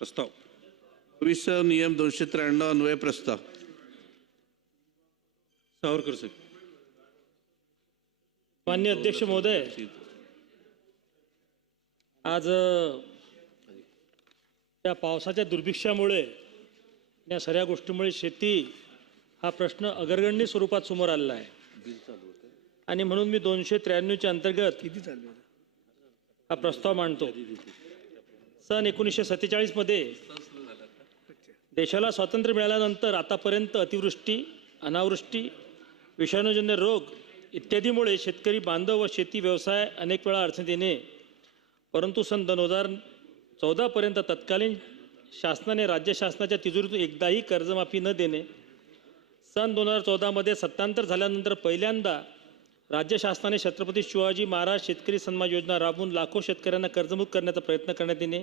प्रस्ताव 20 नियम 293 अन्वय प्रस्ताव सावरकर साहेब. माननीय अध्यक्ष महोदय, आज या पावसाच्या दुर्भिक्षामुळे या सगळ्या गोष्टीमुळे शेती हा प्रश्न अग्रगण्य स्वरूपात समोर आलेला आहे आणि म्हणून मी 293च्या अंतर्गत हा प्रस्ताव मांडतो. सन 1947 मध्ये देशाला स्वातंत्र्य मिळाल्यानंतर आतापर्यंत अतिवृष्टी, अनावृष्टी, विषाणूजन्य रोग इत्यादीमुळे शेतकरी बांधव व शेती व्यवसाय अनेक वेळा अडचणीत येणे, परंतु सन 2014 पर्यंत तत्कालीन शासनाने राज्य शासनाच्या तिजोरीतून एकदाही कर्जमाफी न देणे, सन 2014 मध्ये सत्तांतर झाल्यानंतर पहिल्यांदा राज्य शासनाने छत्रपती शिवाजी महाराज शेतकरी सन्मान योजना राबवून लाखो शेतकऱ्यांना कर्जमुक्त करण्याचा प्रयत्न करण्यात येणे,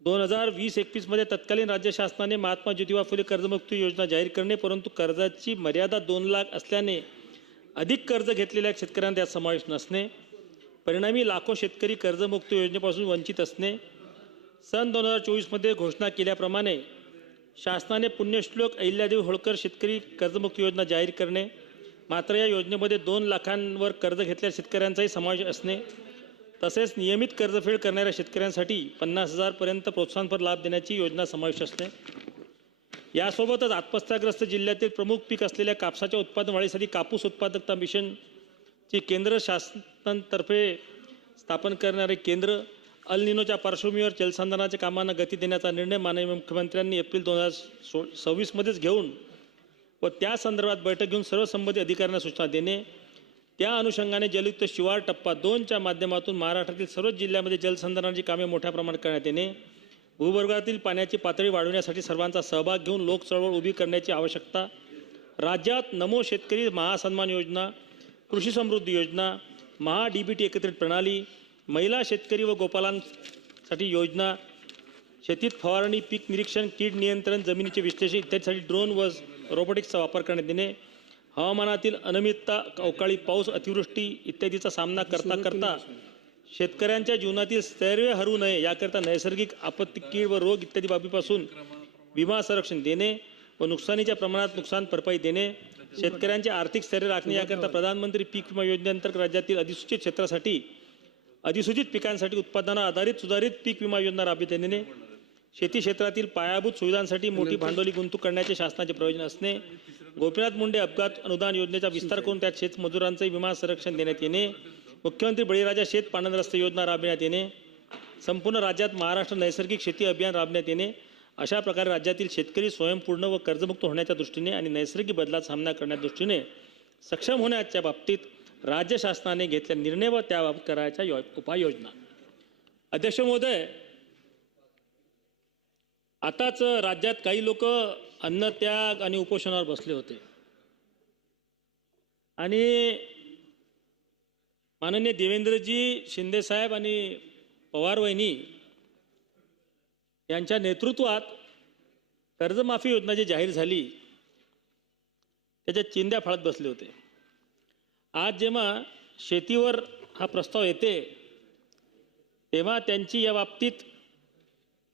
2020-21 मध्ये तत्कालीन राज्य शासनाने महात्मा ज्योतिबा फुले कर्जमुक्ती योजना जाहीर करणे, परंतु कर्जाची मर्यादा 2 लाख असल्याने अधिक कर्ज घेतलेल्या शेतकऱ्यांना त्यात समावेश नसणे, परिणामी लाखो शेतकरी कर्जमुक्ती योजनेपासून वंचित असणे, सन 2024 मध्ये घोषणा केल्याप्रमाणे शासनाने पुण्यश्लोक अहिल्यादेवी होळकर शेतकरी कर्जमुक्ती योजना जाहीर करणे, मात्र या योजनेमध्ये 2 लाखांवर कर्ज घेतलेल्या शेतकऱ्यांचाही समावेश असणे, तसेच नियमित कर्जफेड करणाऱ्या शेतकऱ्यांसाठी 50,000 पर्यंत प्रोत्साहनपर लाभ देण्याची योजना समावेश असणे, यासोबतच आत्महत्याग्रस्त जिल्ह्यातील प्रमुख पीक असलेल्या कापसाच्या उत्पादन वाढीसाठी कापूस उत्पादकता मिशनची केंद्र शासनातर्फे स्थापन करणारे केंद्र, अल निनोच्या पार्श्वभूमीवर जलसंधारणाच्या कामांना गती देण्याचा निर्णय माननीय मुख्यमंत्र्यांनी एप्रिल 2026 मध्येच घेऊन व त्या संदर्भात बैठक घेऊन सर्व संबंधित अधिकाऱ्यांना सूचना देणे, त्या अनुषंगाने जलयुक्त शिवार टप्पा 2च्या माध्यमातून महाराष्ट्रातील सर्वच जिल्ह्यामध्ये जलसंधारणाची कामे मोठ्या प्रमाणात करण्यात येणे, भूगर्भातील पाण्याची पातळी वाढवण्यासाठी सर्वांचा सहभाग घेऊन लोक चळवळ उभी करण्याची आवश्यकता, राज्यात नमो शेतकरी महासन्मान योजना, कृषी समृद्धी योजना, महा DBT एकत्रित प्रणाली, महिला शेतकरी व गोपालांसाठी योजना, शेतीत फवारणी, पीक निरीक्षण, कीड नियंत्रण, जमिनीचे विश्लेषण इत्यादीसाठी ड्रोन व रोबोटिक्सचा वापर करण्यात येणे, हवामानातील अनियमितता, अवकाळी पाऊस, अतिवृष्टी इत्यादीचा सामना करता शेतकऱ्यांच्या जीवनातील स्थैर्य हरू नये याकरता नैसर्गिक आपत्ती, कीड व रोग इत्यादी बाबीपासून विमा संरक्षण देणे व नुकसानीच्या प्रमाणात नुकसान भरपाई देणे, शेतकऱ्यांचे आर्थिक स्थैर्य राखणे याकरता प्रधानमंत्री पीक विमा योजनेअंतर्गत राज्यातील अधिसूचित क्षेत्रासाठी अधिसूचित पिकांसाठी उत्पादनावर आधारित सुधारित पीक विमा योजना राबविण्यात येणे, शेती क्षेत्रातील पायाभूत सुविधांसाठी मोठी भांडवली गुंतवणूक करण्याचे शासनाचे प्रयोजन असणे, गोपीनाथ मुंडे अपघात अनुदान योजनेचा विस्तार करून त्यात शेतमजुरांचेही विमा संरक्षण देण्यात येणे, मुख्यमंत्री बळीराजा शेत पाणंद रस्ते योजना राबविण्यात येणे, संपूर्ण राज्यात महाराष्ट्र नैसर्गिक शेती अभियान राबविण्यात येणे, अशा प्रकारे राज्यातील शेतकरी स्वयंपूर्ण व कर्जमुक्त होण्याच्या दृष्टीने आणि नैसर्गिक बदलाचा सामना करण्याच्या दृष्टीने सक्षम होण्याच्या बाबतीत राज्य शासनाने घेतलेला निर्णय व त्याबाबत करायच्या उपाययोजना. अध्यक्ष महोदय, आताच राज्यात काही लोक अन्नत्याग आणि उपोषणावर बसले होते आणि माननीय देवेंद्रजी शिंदेसाहेब आणि पवार वहिनी यांच्या नेतृत्वात कर्जमाफी योजना जी जाहीर झाली त्याच्या चिंध्या फाळत बसले होते. आज जेव्हा शेतीवर हा प्रस्ताव येते तेव्हा त्यांची या बाबतीत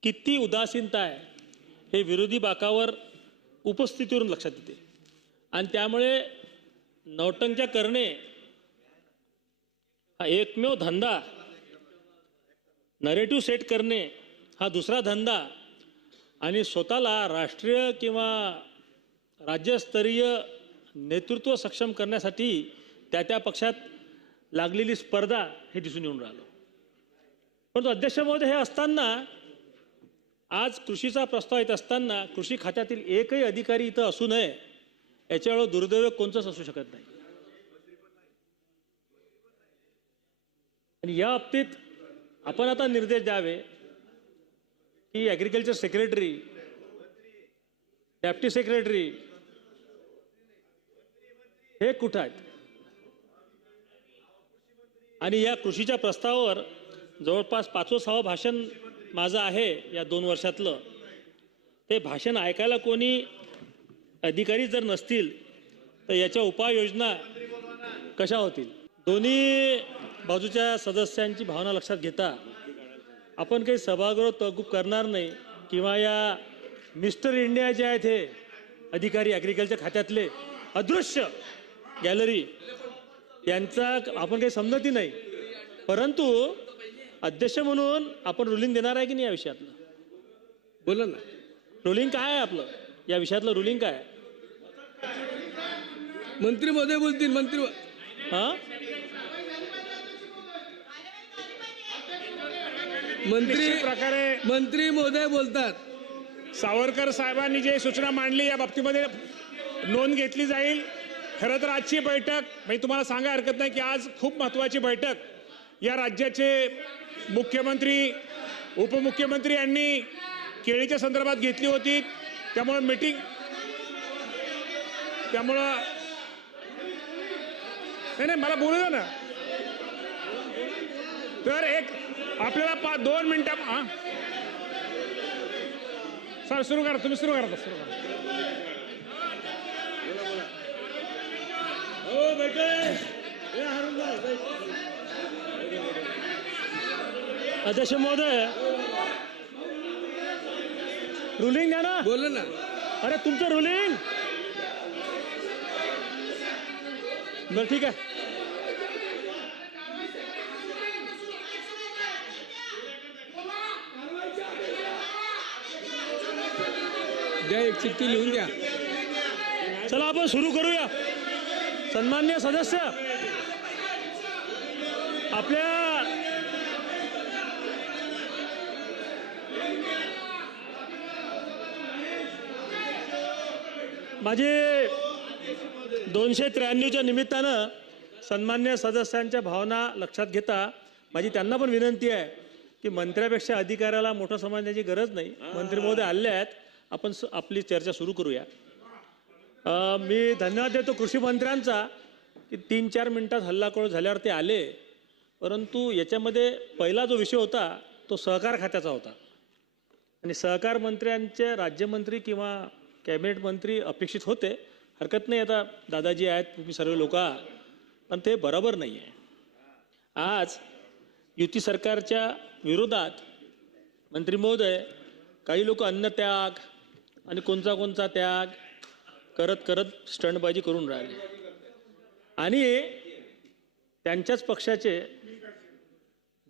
किती उदासीनता आहे हे विरोधी बाकावर उपस्थितीवरून लक्षात येते आणि त्यामुळे नौटंक्या करणे हा एकमेव धंदा, नरेटिव्ह सेट करणे हा दुसरा धंदा आणि स्वतःला राष्ट्रीय किंवा राज्यस्तरीय नेतृत्व सक्षम करण्यासाठी त्या पक्षात लागलेली स्पर्धा हे दिसून येऊन राहिलं. परंतु अध्यक्ष महोदय, हे असताना आज कृषीचा प्रस्ताव येत असताना कृषी खात्यातील एकही अधिकारी इथं असू नये याच्यावर दुर्दैव कोणतंच असू शकत नाही आणि या बाबतीत आपण आता निर्देश द्यावे की ॲग्रिकल्चर सेक्रेटरी, डेप्टी सेक्रेटरी हे कुठं आहेत आणि या कृषीच्या प्रस्तावावर जवळपास 5-6 भाषण माझं आहे या 2 वर्षातलं. ते भाषण ऐकायला कोणी अधिकारी जर नसतील तर याच्या उपाययोजना कशा होतील. दोन्ही बाजूच्या सदस्यांची भावना लक्षात घेता आपण काही सभागृह तहकूब करणार नाही किंवा या मिस्टर इंडिया जे आहेत हे अधिकारी ॲग्रिकल्चर खात्यातले अदृश्य गॅलरी यांचा आपण काही समजतही नाही, परंतु अध्यक्ष म्हणून आपण रुलिंग देणार आहे की नाही या विषयातलं? बोला ना. रुलिंग काय आहे आपलं या विषयातलं? रुलिंग काय आहे? मंत्री महोदय बोलतील. मंत्री हां मंत्री प्रकारे मंत्री महोदय बोलतात. सावरकर साहेबांनी जे सूचना मांडली या बाबतीमध्ये नोंद घेतली जाईल. खरं तर आजची बैठक म्हणजे तुम्हाला सांगा हरकत नाही की आज खूप महत्त्वाची बैठक या राज्याचे मुख्यमंत्री उपमुख्यमंत्री यांनी केळीच्या संदर्भात घेतली होती. त्यामुळे नाही मला बोलू द्या ना. तर एक आपल्याला 2 मिनिटं सर सुरू करा. तुम्ही सुरू करा. अध्यक्ष महोदय रुलिंग द्या ना. बोला ना. अरे तुमचं रुलिंग. बरं ठीक आहे. द्या, एक चिठ्ठी लिहून द्या. चला आपण सुरू करूया. सन्मान्य सदस्य, आपल्या माझे 293च्या निमित्तानं सन्मान्य सदस्यांच्या भावना लक्षात घेता माझी त्यांना पण विनंती आहे की मंत्र्यापेक्षा अधिकाऱ्याला मोठं समजण्याची गरज नाही. मंत्री महोदय आले आहेत, आपण आपली चर्चा सुरू करूया. मी धन्यवाद देतो कृषी मंत्र्यांचा की 3-4 मिनिटात हल्लाखोर झाल्यावर ते आले, परंतु याच्यामध्ये पहिला जो विषय होता तो सहकार खात्याचा होता आणि सहकार मंत्र्यांचे राज्यमंत्री किंवा कॅबिनेट मंत्री अपेक्षित होते. हरकत नाही, आता दादाजी आहेत, तुम्ही सर्व लोक आहात, पण ते बरोबर नाही आहे. आज युती सरकारच्या विरोधात मंत्री महोदय काही लोक अन्नत्याग आणि कोणचा त्याग करत स्टंटबाजी करून राहिले आणि त्यांच्याच पक्षाचे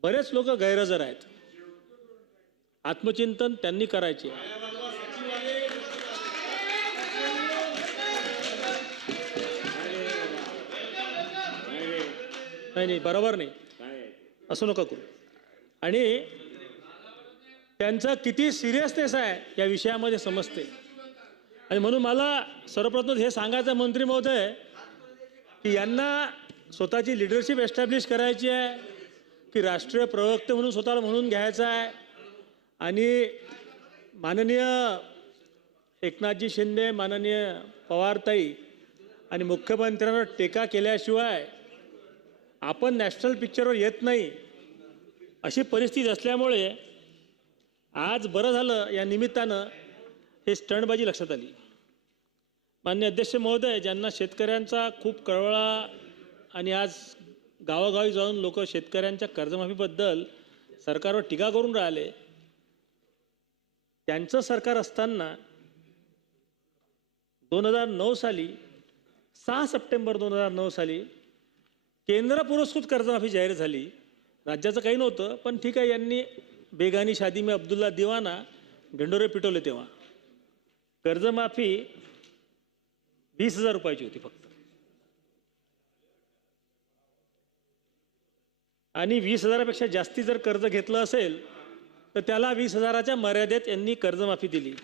बरेच लोक गैरहजर आहेत. आत्मचिंतन त्यांनी करायचे. नाही बरोबर नाही, असं नका करू. आणि त्यांचा किती सिरियसनेस आहे या विषयामध्ये समजते. आणि म्हणून मला सर्वप्रथम हे सांगायचं मंत्री महोदय की यांना स्वतःची लिडरशिप एस्टॅब्लिश करायची आहे की राष्ट्रीय प्रवक्ते म्हणून स्वतःला म्हणून घ्यायचं आहे. आणि माननीय एकनाथजी शिंदे, माननीय पवारताई आणि मुख्यमंत्र्यांवर टीका केल्याशिवाय आपण नॅशनल पिक्चरवर येत नाही, अशी परिस्थिती असल्यामुळे आज बरं झालं या निमित्तानं हे स्टंटबाजी लक्षात आली. माननीय अध्यक्ष महोदय, ज्यांना शेतकऱ्यांचा खूप कळवळा आणि आज गावोगावी जाऊन लोक शेतकऱ्यांच्या कर्जमाफीबद्दल सरकारवर टीका करून राहिले, त्यांचं सरकार असताना 2009 साली 6 सप्टेंबर 2009 साली केंद्र पुरस्कृत कर्जमाफी जाहीर झाली. राज्याचं काही नव्हतं, पण ठीक आहे, यांनी बेगानी शादी में अब्दुल्ला दिवाना ढिंडोरे पिटवले. तेव्हा कर्जमाफी 20,000 रुपयाची होती फक्त. आणि 20,000पेक्षा जास्ती जर कर्ज घेतलं असेल तर त्याला 20,000च्या मर्यादेत यांनी कर्जमाफी दिली.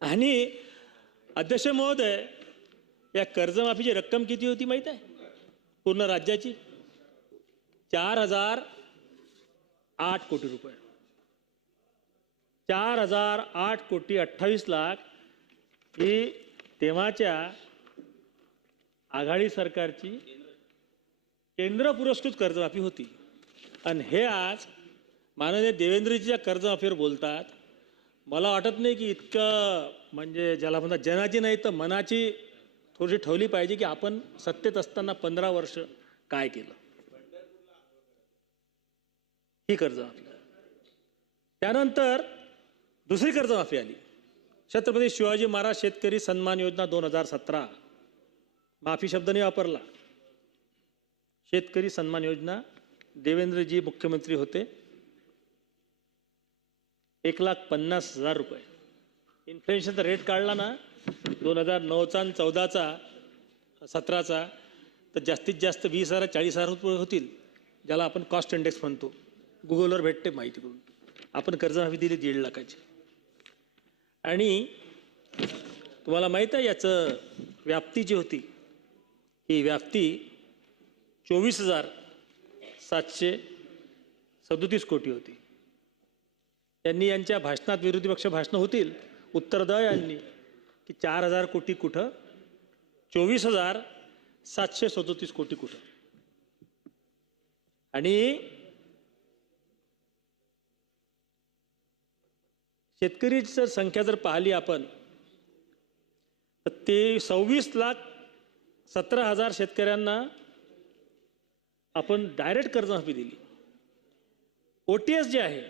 आणि अध्यक्ष महोदय, या कर्जमाफीची रक्कम किती होती माहीत आहे? पूर्ण राज्याची 4,008 कोटी रुपये. 4,008 कोटी 28 लाख ही तेव्हाच्या आघाडी सरकारची केंद्र पुरस्कृत कर्जमाफी होती. आणि हे आज माननीय देवेंद्रजीच्या कर्जमाफीवर बोलतात. मला वाटत नाही की इतकं म्हणजे ज्याला म्हणतात जनाची नाही तर मनाची थोडीशी ठेवली पाहिजे की आपण सत्तेत असताना 15 वर्ष काय केलं. ही कर्जमाफी. त्यानंतर दुसरी कर्जमाफी आली. छत्रपती शिवाजी महाराज शेतकरी सन्मान योजना 2017. माफी शब्द नाही वापरला. शेतकरी सन्मान योजना, देवेंद्रजी मुख्यमंत्री होते. 1,50,000 रुपये. इन्फ्लेशनचा रेट काढला ना 2009चा आणि 14चा 17चा, तर जास्तीत जास्त 20,000 40,000 रुपये होतील, ज्याला आपण कॉस्ट इंडेक्स म्हणतो. गुगलवर भेटते माहिती करून. आपण कर्जमाफी दिली 1.5 लाखाची. आणि तुम्हाला माहीत आहे याचं व्याप्ती जी होती, ही व्याप्ती 24,737 कोटी होती. त्यांनी यांच्या भाषणात, विरोधी पक्ष भाषणं होतील, उत्तर द्या यांनी की 4,000 कोटी कुठं, 24,737 कोटी कुठं. आणि शेतकरीची संख्या जर पाहिली आपण, तर ते 26,17,000 शेतकऱ्यांना आपण डायरेक्ट कर्जमाफी दिली. OTS जे आहे,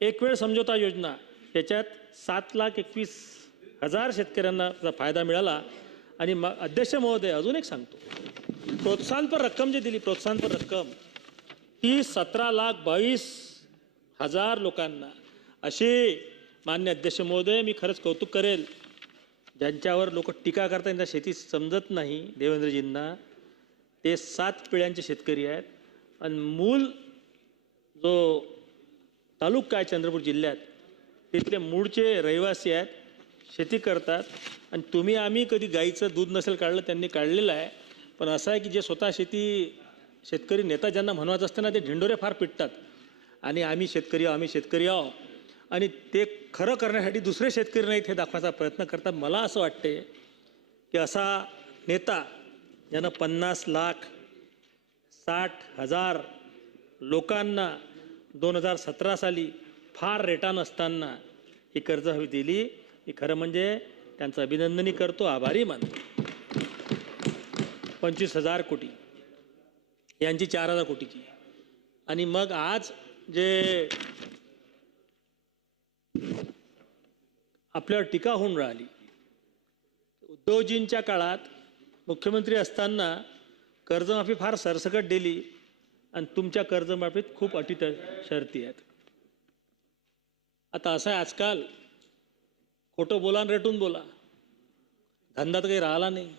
एक वेळ समझोता योजना, त्याच्यात 7,21,000 शेतकऱ्यांना त्याचा फायदा मिळाला. आणि अध्यक्ष महोदय अजून एक सांगतो, प्रोत्साहनपर रक्कम जी दिली, प्रोत्साहनपर रक्कम, ती 17,22,000 लोकांना. असे मान्य अध्यक्ष महोदय, मी खरंच कौतुक करेल ज्यांच्यावर लोक टीका करतात, त्यांना शेती समजत नाही, देवेंद्रजींना. ते 7 पिढ्यांचे शेतकरी आहेत. आणि मूल जो तालुका आहे चंद्रपूर जिल्ह्यात, तिथले मूळचे रहिवासी आहेत, शेती करतात. आणि तुम्ही आम्ही कधी गाईचं दूध नसेल काढलं, त्यांनी काढलेलं आहे. पण असं आहे की जे स्वतः शेतकरी नेता ज्यांना म्हणवायचं असतं ना, ते ढिंडोरे फार पिटतात. आणि आम्ही शेतकरी आहो, आणि ते खरं करण्यासाठी दुसरे शेतकरी नाहीत हे दाखवायचा प्रयत्न करतात. मला असं वाटते की असा नेता ज्यानं 50,60,000 लोकांना 2017 साली फार रेटा नसताना ही कर्जमाफी दिली, ही खरं म्हणजे त्यांचं अभिनंदनही करतो, आभारी मानतो. 25,000 कोटी यांची 4,000 कोटीची. आणि मग आज जे आपल्यावर टीका होऊन राहिली, उद्धवजींच्या काळात मुख्यमंत्री असताना कर्जमाफी फार सरसकट दिली, आणि तुमच्या कर्जमाफीत खूप अटी शर्ती आहेत. आता असं आहे आजकाल, खोटं बोला आणि रेटून बोला, धंदा तर काही राहिला नाही.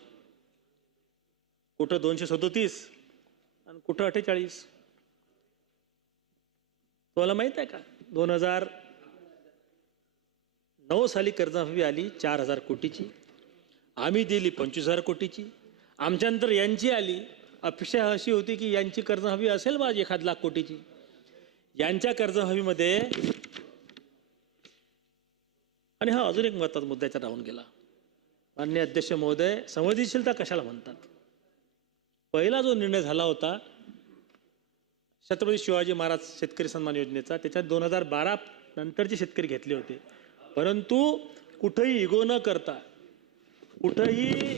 कुठं 237 आणि कुठं 48. तुम्हाला माहीत आहे का, 2009 साली कर्जमाफी आली 4,000 कोटीची. आम्ही दिली 25,000 कोटीची. आमच्यानंतर यांची आली. अपेक्षा अशी होती की यांची कर्जमाफी असेल बा 1,00,000 कोटीची. यांच्या कर्जमाफीमध्ये, आणि हा अजून एक महत्त्वाचा मुद्दा याच्यात राहून गेला. माननीय अध्यक्ष महोदय, संवेदनशीलता कशाला म्हणतात? पहिला जो निर्णय झाला होता छत्रपती शिवाजी महाराज शेतकरी सन्मान योजनेचा, त्याच्यात 2012 नंतरचे शेतकरी घेतले होते. परंतु कुठंही इगो न करता, कुठंही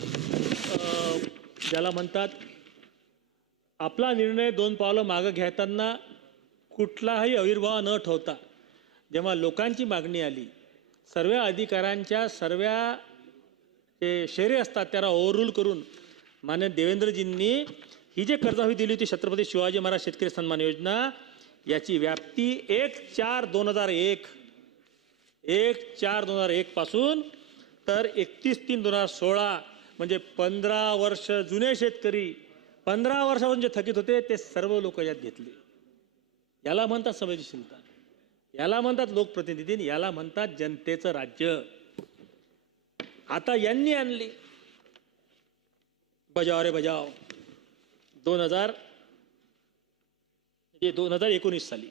ज्याला म्हणतात आपला निर्णय 2 पावलं मागं घेताना कुठलाही अविर्भाव न ठेवता, जेव्हा लोकांची मागणी आली, सर्व अधिकाऱ्यांच्या सर्व जे शेरे असतात त्याला ओव्हररूल करून मान्य देवेंद्रजींनी ही जे कर्जमाफी दिली होती छत्रपती शिवाजी महाराज शेतकरी सन्मान योजना, याची व्याप्ती 1/4/2001 पासून तर 31/3/2016, म्हणजे 15 वर्ष जुने शेतकरी, 15 वर्षापासून जे थकीत होते ते सर्व लोक यात घेतले. याला म्हणतात संवेदनशीलता, याला म्हणतात लोकप्रतिनिधी, याला म्हणतात जनतेचं राज्य. आता यांनी आणली बजाव रे बजाव. 2019 साली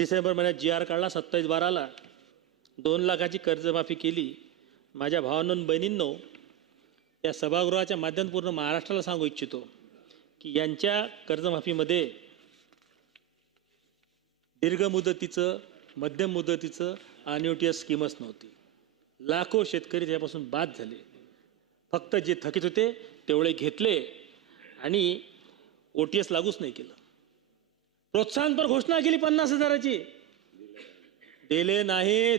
डिसेंबर महिन्यात GR काढला, 27/12ला 2 लाखाची कर्जमाफी केली. माझ्या भावांनो बहिणींनो, या सभागृहाच्या माध्यमातून पूर्ण महाराष्ट्राला सांगू इच्छितो की यांच्या कर्जमाफीमध्ये दीर्घ मुदतीचं, मध्यम मुदतीचं अन्युटीस स्कीमच नव्हती. लाखो शेतकरी त्यापासून बाद झाले. फक्त जे थकीत होते तेवढे घेतले आणि OTS लागूच नाही केलं. प्रोत्साहनपर घोषणा केली 50,000ची, दिले नाहीत,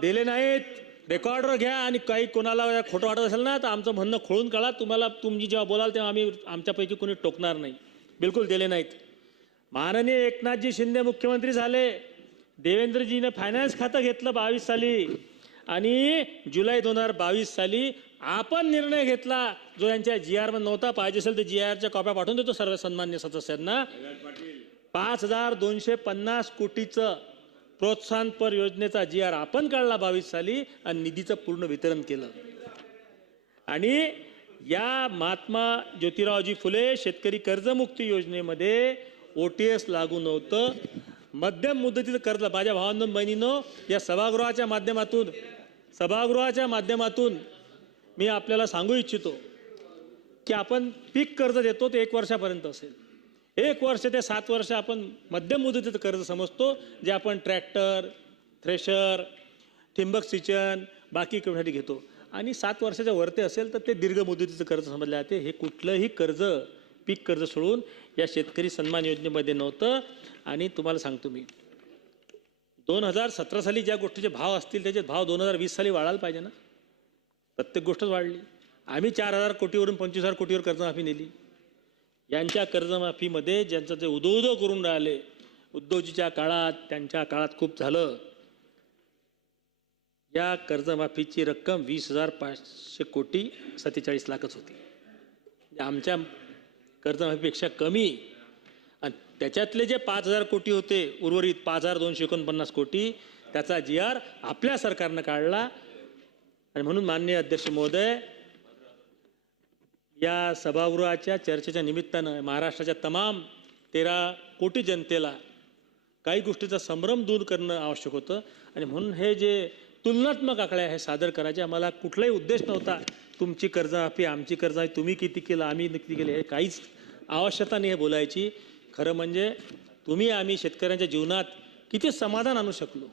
दिले नाहीत. रेकॉर्डवर घ्या आणि काही कोणाला खोटं वाटत असेल ना तर आमचं म्हणणं खोळून काढा. तुम्हाला तुम्ही जेव्हा बोलाल तेव्हा आम्ही आमच्यापैकी कोणी टोकणार नाही. बिलकुल दिले नाहीत. माननीय एकनाथजी शिंदे मुख्यमंत्री झाले, देवेंद्रजीने फायनान्स खातं घेतलं 22 साली आणि जुलै 2022 साली आपण निर्णय घेतला जो यांच्या GR मध्ये नव्हता. पाहिजे असेल तर GRच्या कॉप्या पाठवून देतो सर्व सन्मान्य सदस्यांना. 5,250 कोटीचं प्रोत्साहनपर योजनेचा GR आपण काढला 22 साली आणि निधीचं पूर्ण वितरण केलं. आणि या महात्मा ज्योतिरावजी फुले शेतकरी कर्जमुक्ती योजनेमध्ये OTS लागू नव्हतं. मध्यम मुदतीचं कर्ज माझ्या भावांनो बहिणींनो या सभागृहाच्या माध्यमातून मी आपल्याला सांगू इच्छितो की आपण पीक कर्ज देतो ते 1 वर्षापर्यंत असेल. 1 वर्ष ते 7 वर्ष आपण मध्यम मुदतीचं कर्ज समजतो, जे आपण ट्रॅक्टर, थ्रेशर, ठिंबक सिंचन बाकी साठी घेतो. आणि 7 वर्षाच्या वरती असेल तर ते दीर्घ मुदतीचं कर्ज समजले जाते. हे कुठलंही कर्ज पीक कर्ज सोडून या शेतकरी सन्मान योजनेमध्ये नव्हतं. आणि तुम्हाला सांगतो मी 2017 साली ज्या गोष्टीचे भाव असतील त्याचे भाव 2020 साली वाढायला पाहिजे ना. प्रत्येक गोष्टच वाढली. आम्ही 4,000 कोटीवरून 25,000 कोटीवर कर्जमाफी नेली. यांच्या कर्जमाफीमध्ये ज्यांचं जे उदो करून राहिले उद्धवजीच्या काळात त्यांच्या काळात खूप झालं. या कर्जमाफीची रक्कम 20,500 कोटी 47 लाखच होती. आमच्या कर्जमाफीपेक्षा कमी. आणि त्याच्यातले जे 5,000 कोटी होते उर्वरित 5,249 कोटी त्याचा GR आपल्या सरकारनं काढला. आणि म्हणून माननीय अध्यक्ष महोदय या सभागृहाच्या चर्चेच्या निमित्तानं महाराष्ट्राच्या तमाम 13 कोटी जनतेला काही गोष्टीचा संभ्रम दूर करणं आवश्यक होतं. आणि म्हणून हे जे तुलनात्मक आकडे हे सादर करायचे आम्हाला कुठलाही उद्देश नव्हता. तुमची कर्जमाफी आमची कर्जमाफी तुम्ही किती केलं आम्ही किती केलं हे काहीच आवश्यकता नाही हे बोलायची. खरं म्हणजे तुम्ही आम्ही शेतकऱ्यांच्या जीवनात किती समाधान आणू शकलो,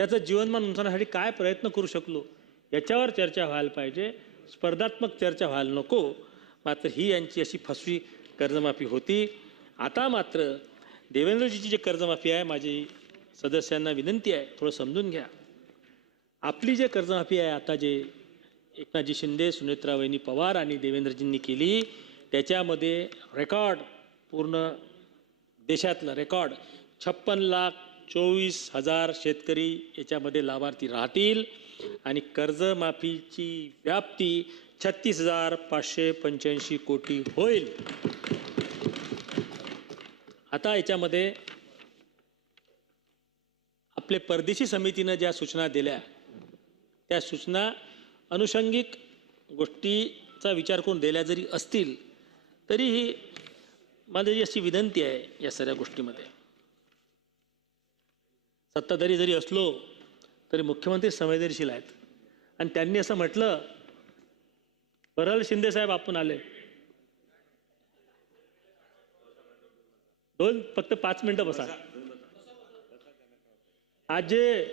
त्याचं जीवनमान उंचावण्यासाठी काय प्रयत्न करू शकलो याच्यावर चर्चा व्हायला पाहिजे. स्पर्धात्मक चर्चा व्हायला नको. मात्र ही यांची अशी फसवी कर्जमाफी होती. आता मात्र देवेंद्रजीची जी कर्जमाफी आहे माझी सदस्यांना विनंती आहे थोडं समजून घ्या. आपली जे कर्जमाफी आहे आता जे एकनाथजी शिंदे, सुनेत्रा वहिनी पवार आणि देवेंद्रजींनी केली त्याच्यामध्ये रेकॉर्ड पूर्ण देशातलं रेकॉर्ड 56,24,000 शेतकरी याच्यामध्ये लाभार्थी राहतील. आणि कर्जमाफीची व्याप्ती 36,585 कोटी होईल. आता याच्यामध्ये आपले परदेशी समितीनं ज्या सूचना दिल्या त्या सूचना अनुषंगिक गोष्टीचा विचार करून दिल्या जरी असतील तरीही माझी अशी विनंती आहे या सगळ्या गोष्टीमध्ये सत्ताधारी जरी असलो तरी मुख्यमंत्री संवेदनशील आहेत. आणि त्यांनी असं म्हटलं परल शिंदे साहेब आपण आले फक्त 5 मिनिटं बसा. आज जे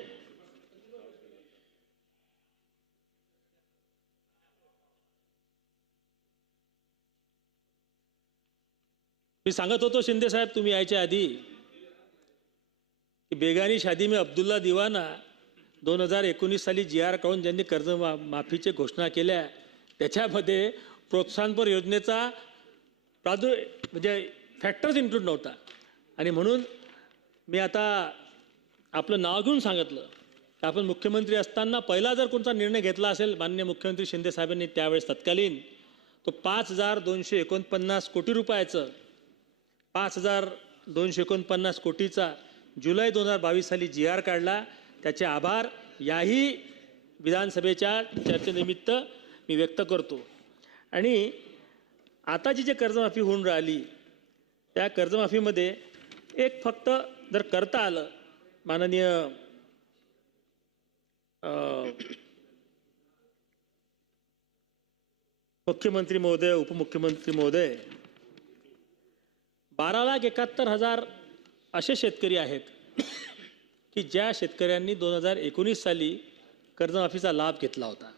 मी सांगत होतो शिंदे साहेब तुम्ही यायच्या आधी की बेगानी शादी में अब्दुल्ला दिवाना 2019 साली GR काढून ज्यांनी कर्ज माफीचे घोषणा केल्या त्याच्यामध्ये प्रोत्साहनपर योजनेचा म्हणजे फॅक्टर्स इन्क्लूड नव्हता. आणि म्हणून मी आता आपलं नाव घेऊन सांगितलं की आपण मुख्यमंत्री असताना पहिला जर कोणता निर्णय घेतला असेल माननीय मुख्यमंत्री शिंदे साहेबांनी त्यावेळेस तत्कालीन तो 5,249 कोटी रुपयाचं 5,249 कोटीचा जुलै 2022 साली GR काढला. त्याचे आभार याही विधानसभेच्या चर्चेनिमित्त मी व्यक्त करतो. आणि आताची जे कर्जमाफी होऊन राहिली त्या कर्जमाफीमध्ये एक फक्त जर करता आलं माननीय मुख्यमंत्री महोदय उपमुख्यमंत्री महोदय 12,71,000 असे शेतकरी आहेत की ज्या शेतकऱ्यांनी 2019 साली कर्जमाफीचा लाभ घेतला होता.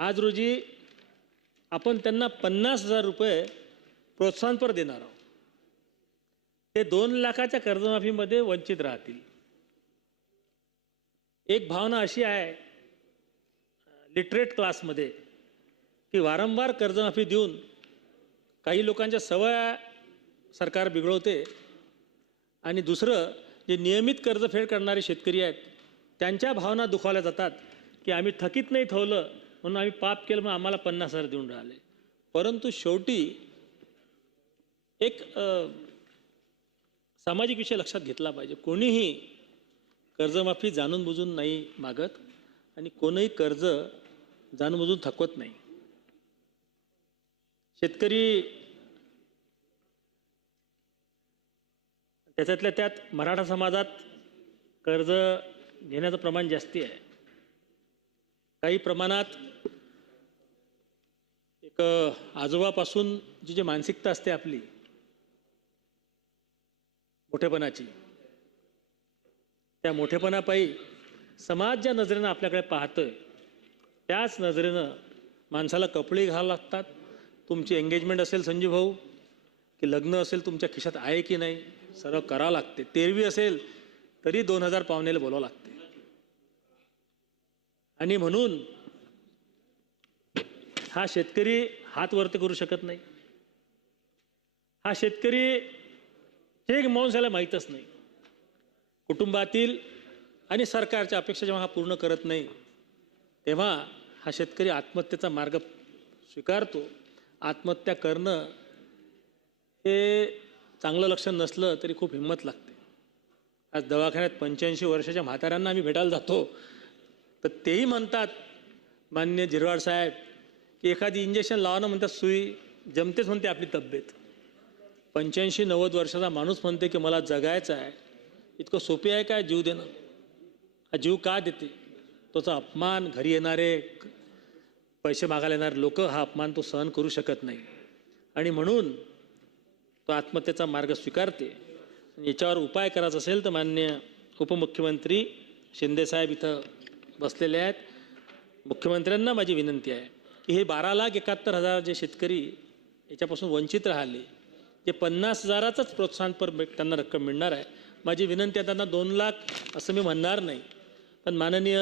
आज रोजी आपण त्यांना 50,000 रुपये प्रोत्साहनपर देणार आहोत. ते 2 लाखाच्या कर्जमाफीमध्ये वंचित राहतील. एक भावना अशी आहे लिटरेट क्लासमध्ये की वारंवार कर्जमाफी देऊन काही लोकांच्या सवय सरकार बिघडवते आणि दुसरं जे नियमित कर्जफेड करणारे शेतकरी आहेत त्यांच्या भावना दुखावल्या जातात की आम्ही थकीत नाही ठेवलं म्हणून आम्ही पाप केलं म्हणून आम्हाला 50,000 देऊन राहिले. परंतु शेवटी एक सामाजिक विषय लक्षात घेतला पाहिजे. कोणीही कर्जमाफी जाणून बुजून नाही मागत आणि कोणीही कर्ज जाणून बुजून थकवत नाही. शेतकरी त्याच्यातल्या त्यात मराठा समाजात कर्ज घेण्याचं प्रमाण जास्ती आहे. काही प्रमाणात एक आजोबापासून जी मानसिकता असते आपली मोठेपणाची, त्या मोठेपणापायी समाज ज्या नजरेनं आपल्याकडे पाहतोय त्याच नजरेनं माणसाला कपडे घालावं लागतात. तुमची एंगेजमेंट असेल संजीव भाऊ की लग्न असेल तुमच्या खिशात आहे की नाही सर्व करावं लागते. 13वी असेल तरी 2000 पाहुण्याला बोलावं लागते. आणि म्हणून हा शेतकरी हात वरती करू शकत नाही. हा शेतकरी हे माणसाला माहीतच नाही. कुटुंबातील आणि सरकारच्या अपेक्षा जेव्हा हा पूर्ण करत नाही तेव्हा हा शेतकरी आत्महत्येचा मार्ग स्वीकारतो. आत्महत्या करणं हे चांगलं लक्षण नसलं तरी खूप हिंमत लागते. आज दवाखान्यात 85 वर्षाच्या म्हाताऱ्यांना आम्ही भेटायला जातो तर तेही म्हणतात माननीय जिरवाड साहेब की एखादी इंजेक्शन लावणं म्हणतात सुई जमतेच म्हणते आपली तब्येत. 85-90 वर्षाचा माणूस म्हणते की मला जगायचं आहे. इतकं सोपे आहे काय जीव देणं? हा जीव का देते? तोचा अपमान घरी येणारे पैसे मागायला येणारे लोक हा अपमान तो सहन करू शकत नाही आणि म्हणून तो आत्महत्येचा मार्ग स्वीकारते. याच्यावर उपाय करायचा असेल तर माननीय उपमुख्यमंत्री शिंदेसाहेब इथं बसलेले आहेत. मुख्यमंत्र्यांना माझी विनंती आहे की हे 12,71,000 जे शेतकरी याच्यापासून वंचित राहिले, जे 50,000च प्रोत्साहनपर त्यांना रक्कम मिळणार आहे. माझी विनंती आहे त्यांना 2 लाख असं मी म्हणणार नाही, पण माननीय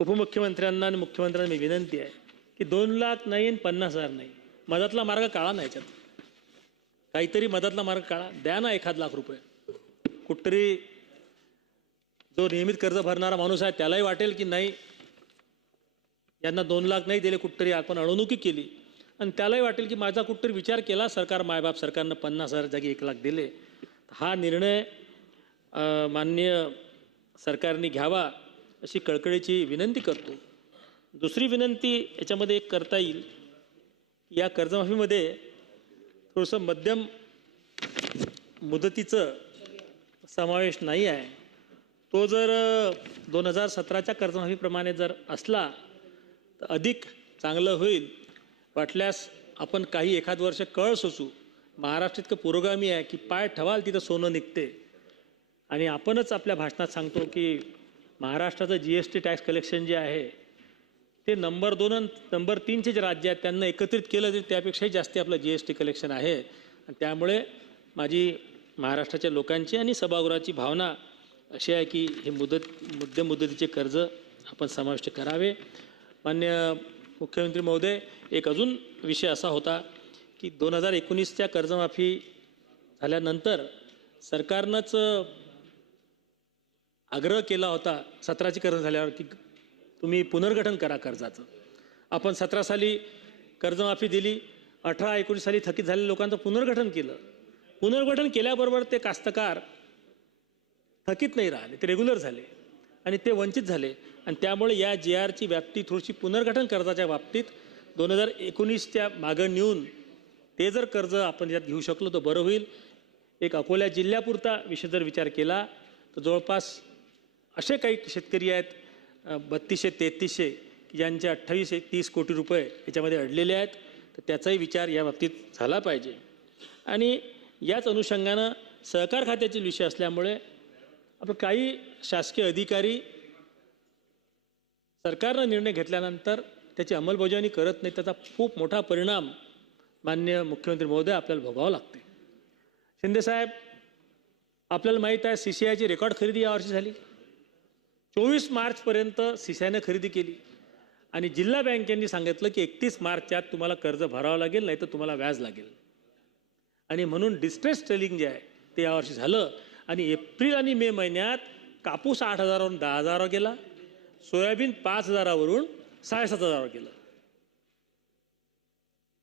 उपमुख्यमंत्र्यांना आणि मुख्यमंत्र्यांना मी विनंती आहे की 2 लाख नाही आणि 50,000 नाही, मधातला मार्ग काढा ना. याच्यात काहीतरी मधातला मार्ग काढा, द्या ना 1 लाख रुपये. कुठतरी जो नियमित कर्ज भरणारा माणूस आहे त्यालाही वाटेल की नाही यांना 2 लाख नाही दिले, कुठतरी आपण अडवणुकी केली, आणि त्यालाही वाटेल की माझा कुठतरी विचार केला सरकार मायबाप सरकारनं 50,000 जागी 1 लाख दिले. हा निर्णय माननीय सरकारने घ्यावा अशी कळकळीची विनंती करतो. दुसरी विनंती याच्यामध्ये एक करता येईल, या कर्जमाफीमध्ये थोडंसं मध्यम मुदतीचं समावेश नाही आहे. तो जर 2017च्या कर्जमाफीप्रमाणे जर असला तर अधिक चांगलं होईल. वाटल्यास आपण काही एखाद वर्ष कळ सोचू. महाराष्ट्र इतकं पुरोगामी आहे की पाय ठेवाल तिथं सोनं निघते. आणि आपणच आपल्या भाषणात सांगतो की महाराष्ट्राचं GST टॅक्स कलेक्शन जे आहे ते नंबर 2 आणि नंबर 3चे जे राज्य आहेत त्यांना एकत्रित केलं तरी त्यापेक्षाही जास्त आपलं GST कलेक्शन आहे. आणि त्यामुळे माझी महाराष्ट्राच्या लोकांची आणि सभागृहाची भावना अशी आहे की हे मध्यम मुदतीचे कर्ज आपण समाविष्ट करावे. माननीय मुख्यमंत्री महोदय, एक अजून विषय असा होता की 2019च्या कर्जमाफी झाल्यानंतर सरकारनंच आग्रह केला होता 17ची कर्ज झाल्यावर की तुम्ही पुनर्गठन करा कर्जाचं. आपण 17 साली कर्जमाफी दिली, 18-19 साली थकीत झालेल्या लोकांचं पुनर्गठन केलं. पुनर्गठन केल्याबरोबर ते कास्तकार थकीत नाही राहिले, ते रेग्युलर झाले आणि ते वंचित झाले. आणि त्यामुळे या GRची व्याप्ती थोडीशी पुनर्गठन कर्जाच्या बाबतीत 2019च्या मागं नेऊन ते जर कर्ज आपण यात घेऊ शकलो तर बरं होईल. एक अकोला जिल्ह्यापुरता विषय जर विचार केला तर जवळपास असे काही शेतकरी आहेत 3200-3300 की ज्यांचे 28-30 कोटी रुपये याच्यामध्ये अडलेले आहेत. तर त्याचाही विचार या बाबतीत झाला पाहिजे. आणि याच अनुषंगानं सहकार खात्याचे विषय असल्यामुळे आपण काही शासकीय अधिकारी सरकारनं निर्णय घेतल्यानंतर त्याची अंमलबजावणी करत नाही, त्याचा खूप मोठा परिणाम माननीय मुख्यमंत्री महोदय आपल्याला भोगावा लागते. शिंदेसाहेब, आपल्याला माहीत आहे CCIची रेकॉर्ड खरेदी यावर्षी झाली. 24 मार्चपर्यंत CCIनं खरेदी केली आणि जिल्हा बँकेंनी सांगितलं की 31 मार्चच्या तुम्हाला कर्ज भरावं लागेल, नाही तर तुम्हाला व्याज लागेल. आणि म्हणून डिस्ट्रेस सेलिंग जे आहे ते यावर्षी झालं आणि एप्रिल आणि मे महिन्यात कापूस 8,000वरून 10,000वर गेला, सोयाबीन 5,000वरून 7,500वर गेलं.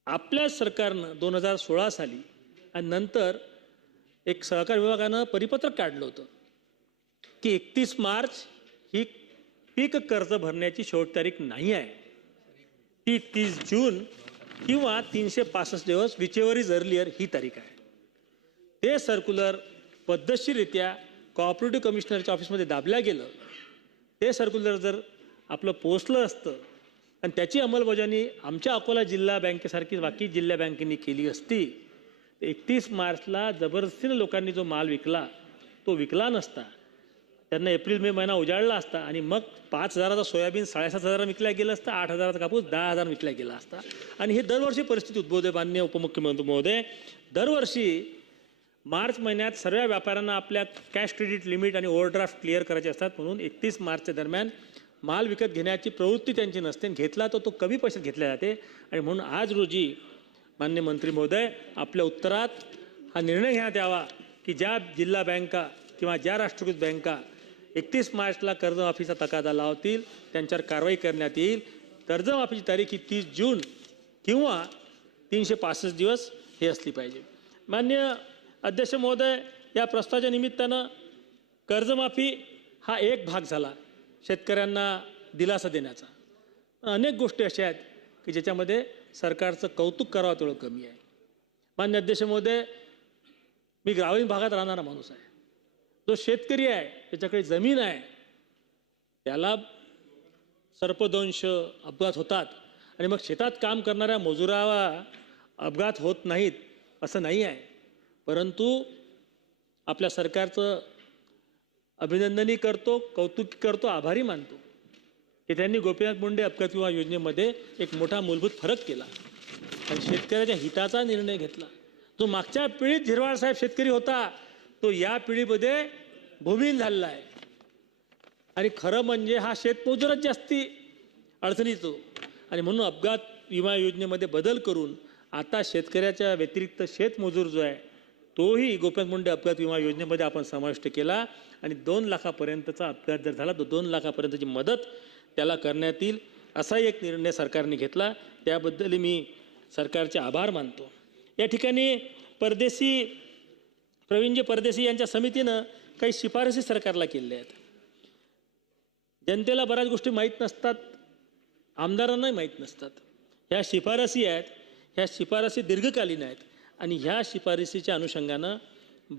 आपल्या सरकारनं 2016 साली आणि नंतर एक सहकार विभागानं परिपत्रक काढलं होतं की 31 मार्च ही पीक कर्ज भरण्याची शेवट तारीख नाही आहे, ती 30 जून किंवा 365 दिवस विचेवर इज अर्लियर ही तारीख आहे. ते सर्क्युलर पद्धतशीररित्या कोऑपरेटिव्ह कमिशनरच्या ऑफिसमध्ये दाबल्या गेलं. ते सर्क्युलर जर आपलं पोचलं असतं आणि त्याची अंमलबजावणी आमच्या अकोला जिल्हा बँकेसारखी बाकी जिल्हा बँकेंनी केली असती, 31 मार्चला जबरदस्तीनं लोकांनी जो माल विकला तो विकला नसता, त्यांना एप्रिल मे महिना उजाडला असता आणि मग 5,000चा सोयाबीन 7,500 विकल्या गेलं असतं, 8,000चा कापूस 10,000 विकल्या गेला असता. आणि हे दरवर्षी परिस्थिती उद्भवते. माननीय उपमुख्यमंत्री महोदय, दरवर्षी मार्च महिन्यात सर्व व्यापाऱ्यांना आपल्या कॅश क्रेडिट लिमिट आणि ओव्हरड्राफ्ट क्लिअर करायचे असतात. म्हणून 31 मार्चच्या दरम्यान माल विकत घेण्याची प्रवृत्ती त्यांची नसते. घेतला तर तो कमी पैशात घेतला जाते. आणि म्हणून आज रोजी माननीय मंत्री महोदय, आपल्या उत्तरात हा निर्णय घेण्यात यावा की ज्या जिल्हा बँका किंवा ज्या राष्ट्रीयकृत बँका 31 मार्चला कर्जमाफीचा तकादा लावतील त्यांच्यावर कारवाई करण्यात येईल. कर्जमाफीची तारीख ही 30 जून किंवा 365 दिवस हे असली पाहिजे. माननीय अध्यक्ष महोदय, या प्रस्तावाच्या निमित्तानं कर्जमाफी हा एक भाग झाला शेतकऱ्यांना दिलासा देण्याचा. अनेक गोष्टी अशा आहेत की ज्याच्यामध्ये सरकारचं कौतुक करावं तेवढं कमी आहे. माननीय अध्यक्ष महोदय, मी ग्रामीण भागात राहणारा माणूस आहे. जो शेतकरी आहे, त्याच्याकडे जमीन आहे, त्याला सर्पदंश अपघात होतात आणि मग शेतात काम करणाऱ्या मजुराला अपघात होत नाहीत असं नाही आहे. परंतु आपल्या सरकारचं अभिनंदनही करतो, कौतुक करतो, आभारी मानतो की त्यांनी गोपीनाथ मुंडे अपघात विमा योजनेमध्ये एक मोठा मूलभूत फरक केला आणि शेतकऱ्याच्या हिताचा निर्णय घेतला. जो मागच्या पिढीत झिरवाळ साहेब शेतकरी होता, तो या पिढीमध्ये भूमिहीन झालेला आहे. आणि खरं म्हणजे हा शेतमजूरच जास्ती अडचणीत येतो. आणि म्हणून अपघात विमा योजनेमध्ये बदल करून आता शेतकऱ्याच्या व्यतिरिक्त शेतमजूर जो आहे तोही गोपीनाथ मुंडे अपघात विमा योजनेमध्ये आपण समाविष्ट केला. आणि 2 लाखापर्यंतचा अपघात जर झाला तर 2 लाखापर्यंतची मदत त्याला करण्यात येईल असाही एक निर्णय सरकारने घेतला. त्याबद्दल मी सरकारचे आभार मानतो. या ठिकाणी प्रवीणजी परदेशी यांच्या समितीनं काही शिफारसी सरकारला केलेल्या आहेत. जनतेला बऱ्याच गोष्टी माहीत नसतात, आमदारांनाही माहीत नसतात. ह्या शिफारसी आहेत, ह्या शिफारसी दीर्घकालीन आहेत आणि ह्या शिफारसीच्या अनुषंगानं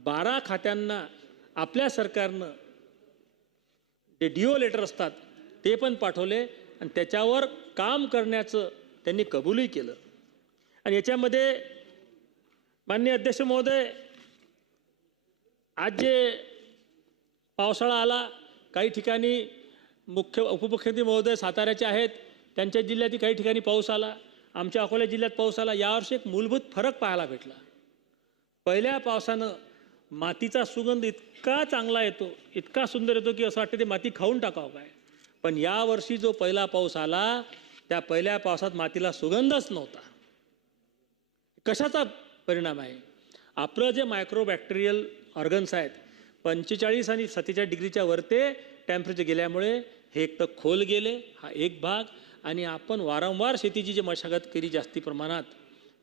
12 खात्यांना आपल्या सरकारनं जे DO लेटर असतात ते पण पाठवले आणि त्याच्यावर काम करण्याचं त्यांनी कबूलही केलं. आणि याच्यामध्ये माननीय अध्यक्ष महोदय, आज जे पावसाळा आला, काही ठिकाणी उपमुख्यमंत्री महोदय साताऱ्याचे आहेत, त्यांच्या जिल्ह्यातही काही ठिकाणी पाऊस आला, आमच्या अकोला जिल्ह्यात पाऊस आला. यावर्षी एक मूलभूत फरक पाहायला भेटला. पहिल्या पावसानं मातीचा सुगंध इतका चांगला येतो, इतका सुंदर येतो की असं वाटतं ते माती खाऊन टाकावं काय. पण यावर्षी जो पहिला पाऊस आला त्या पहिल्या पावसात मातीला सुगंधच नव्हता. कशाचा परिणाम आहे? आपलं जे मायक्रोबॅक्टेरियल ऑर्गन्स आहेत 45 आणि 47 डिग्रीच्या वरते टेम्परेचर गेल्यामुळे हे एक तर खोल गेले, हा एक भाग. आणि आपण वारंवार शेतीची जी मशागत केली जास्ती प्रमाणात,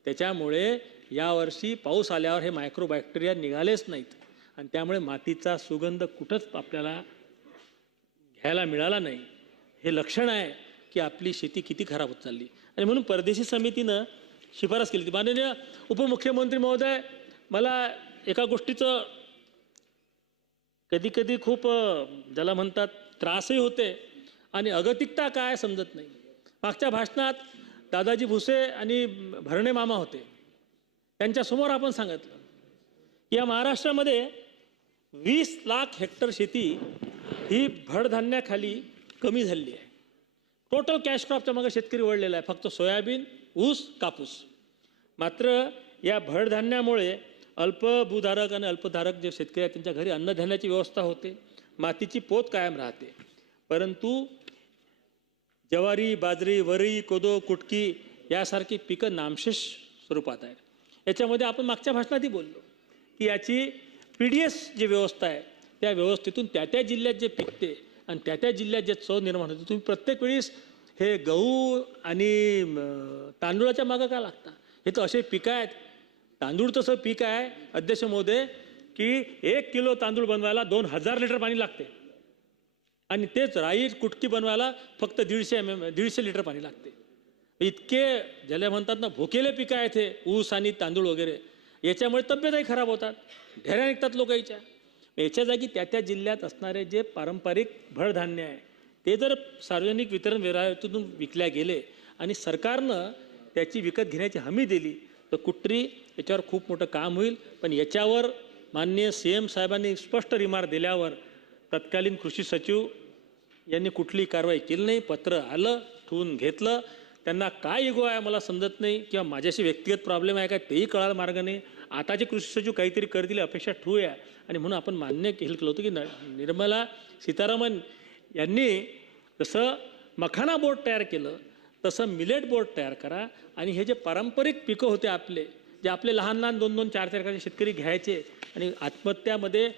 त्याच्यामुळे यावर्षी पाऊस आल्यावर हे मायक्रोबॅक्टेरिया निघालेच नाहीत आणि त्यामुळे मातीचा सुगंध कुठंच आपल्याला घ्यायला मिळाला नाही. हे लक्षण आहे की आपली शेती किती खराब होत चालली. आणि म्हणून परदेशी समितीनं शिफारस केली. माननीय उपमुख्यमंत्री महोदय, मला एका गोष्टीचं कधी कधी खूप ज्याला म्हणतात त्रासही होते आणि अगतिकता काय समजत नाही. मागच्या भाषणात दादाजी भुसे आणि भरणे मामा होते, त्यांच्यासमोर आपण सांगितलं की या महाराष्ट्रामध्ये 20 लाख हेक्टर शेती ही भडधान्याखाली कमी झालेली आहे. टोटल कॅश क्रॉपच्या मागे शेतकरी वळलेला आहे, फक्त सोयाबीन, ऊस, कापूस. मात्र या भडधान्यामुळे अल्पभूधारक आणि अल्पधारक जे शेतकरी आहेत त्यांच्या घरी अन्नधान्याची व्यवस्था होते, मातीची पोत कायम राहते. परंतु ज्वारी, बाजरी, वरी, कोदो, कुटकी यासारखी पिकं नामशेष स्वरूपात आहेत. याच्यामध्ये आपण मागच्या भाषणातही बोललो की याची PDS जी व्यवस्था आहे त्या व्यवस्थेतून त्या जिल्ह्यात जे पिकते आणि त्या जिल्ह्यात जे चव निर्माण होते. तुम्ही प्रत्येक वेळेस हे गहू आणि तांदूळाच्या मागं का लागता? हे तर असे पिकं आहेत. तांदूळ तसं पीक आहे अध्यक्ष महोदय की 1 किलो तांदूळ बनवायला 2000 लिटर पाणी लागते आणि तेच राई कुटकी बनवायला फक्त 150 लिटर पाणी लागते. इतके ज्याला म्हणतात ना भोकेले पिकं आहेत हे ऊस आणि तांदूळ वगैरे. याच्यामुळे तब्येतही खराब होतात, ढेऱ्या निघतात लोकांच्या. याच्या जागी त्या जिल्ह्यात असणारे जे पारंपरिक भडधान्य आहे ते जर सार्वजनिक वितरण व्यवहारातून विकल्या गेले आणि सरकारनं त्याची विकत घेण्याची हमी दिली तर कुठेतरी याच्यावर खूप मोठं काम होईल. पण याच्यावर माननीय CM साहेबांनी स्पष्ट रिमार्क दिल्यावर तत्कालीन कृषी सचिव यांनी कुठलीही कारवाई केली नाही. पत्र आलं, ठेवून घेतलं. त्यांना काय इगो आहे मला समजत नाही किंवा माझ्याशी व्यक्तिगत प्रॉब्लेम आहे का तेही कळायला मार्ग नाही. आताचे कृषी सचिव काहीतरी करतील अपेक्षा ठेवूया आणि म्हणून आपण मान्य केलं होतं की निर्मला सीतारामन यांनी जसं मखाना बोर्ड तयार केलं तसं मिलेट बोर्ड तयार करा आणि हे जे पारंपरिक पिकं होते आपले जे आपले लहान लहान 2-2, 4-4 एकराचे शेतकरी घ्यायचे आणि आत्महत्यामध्ये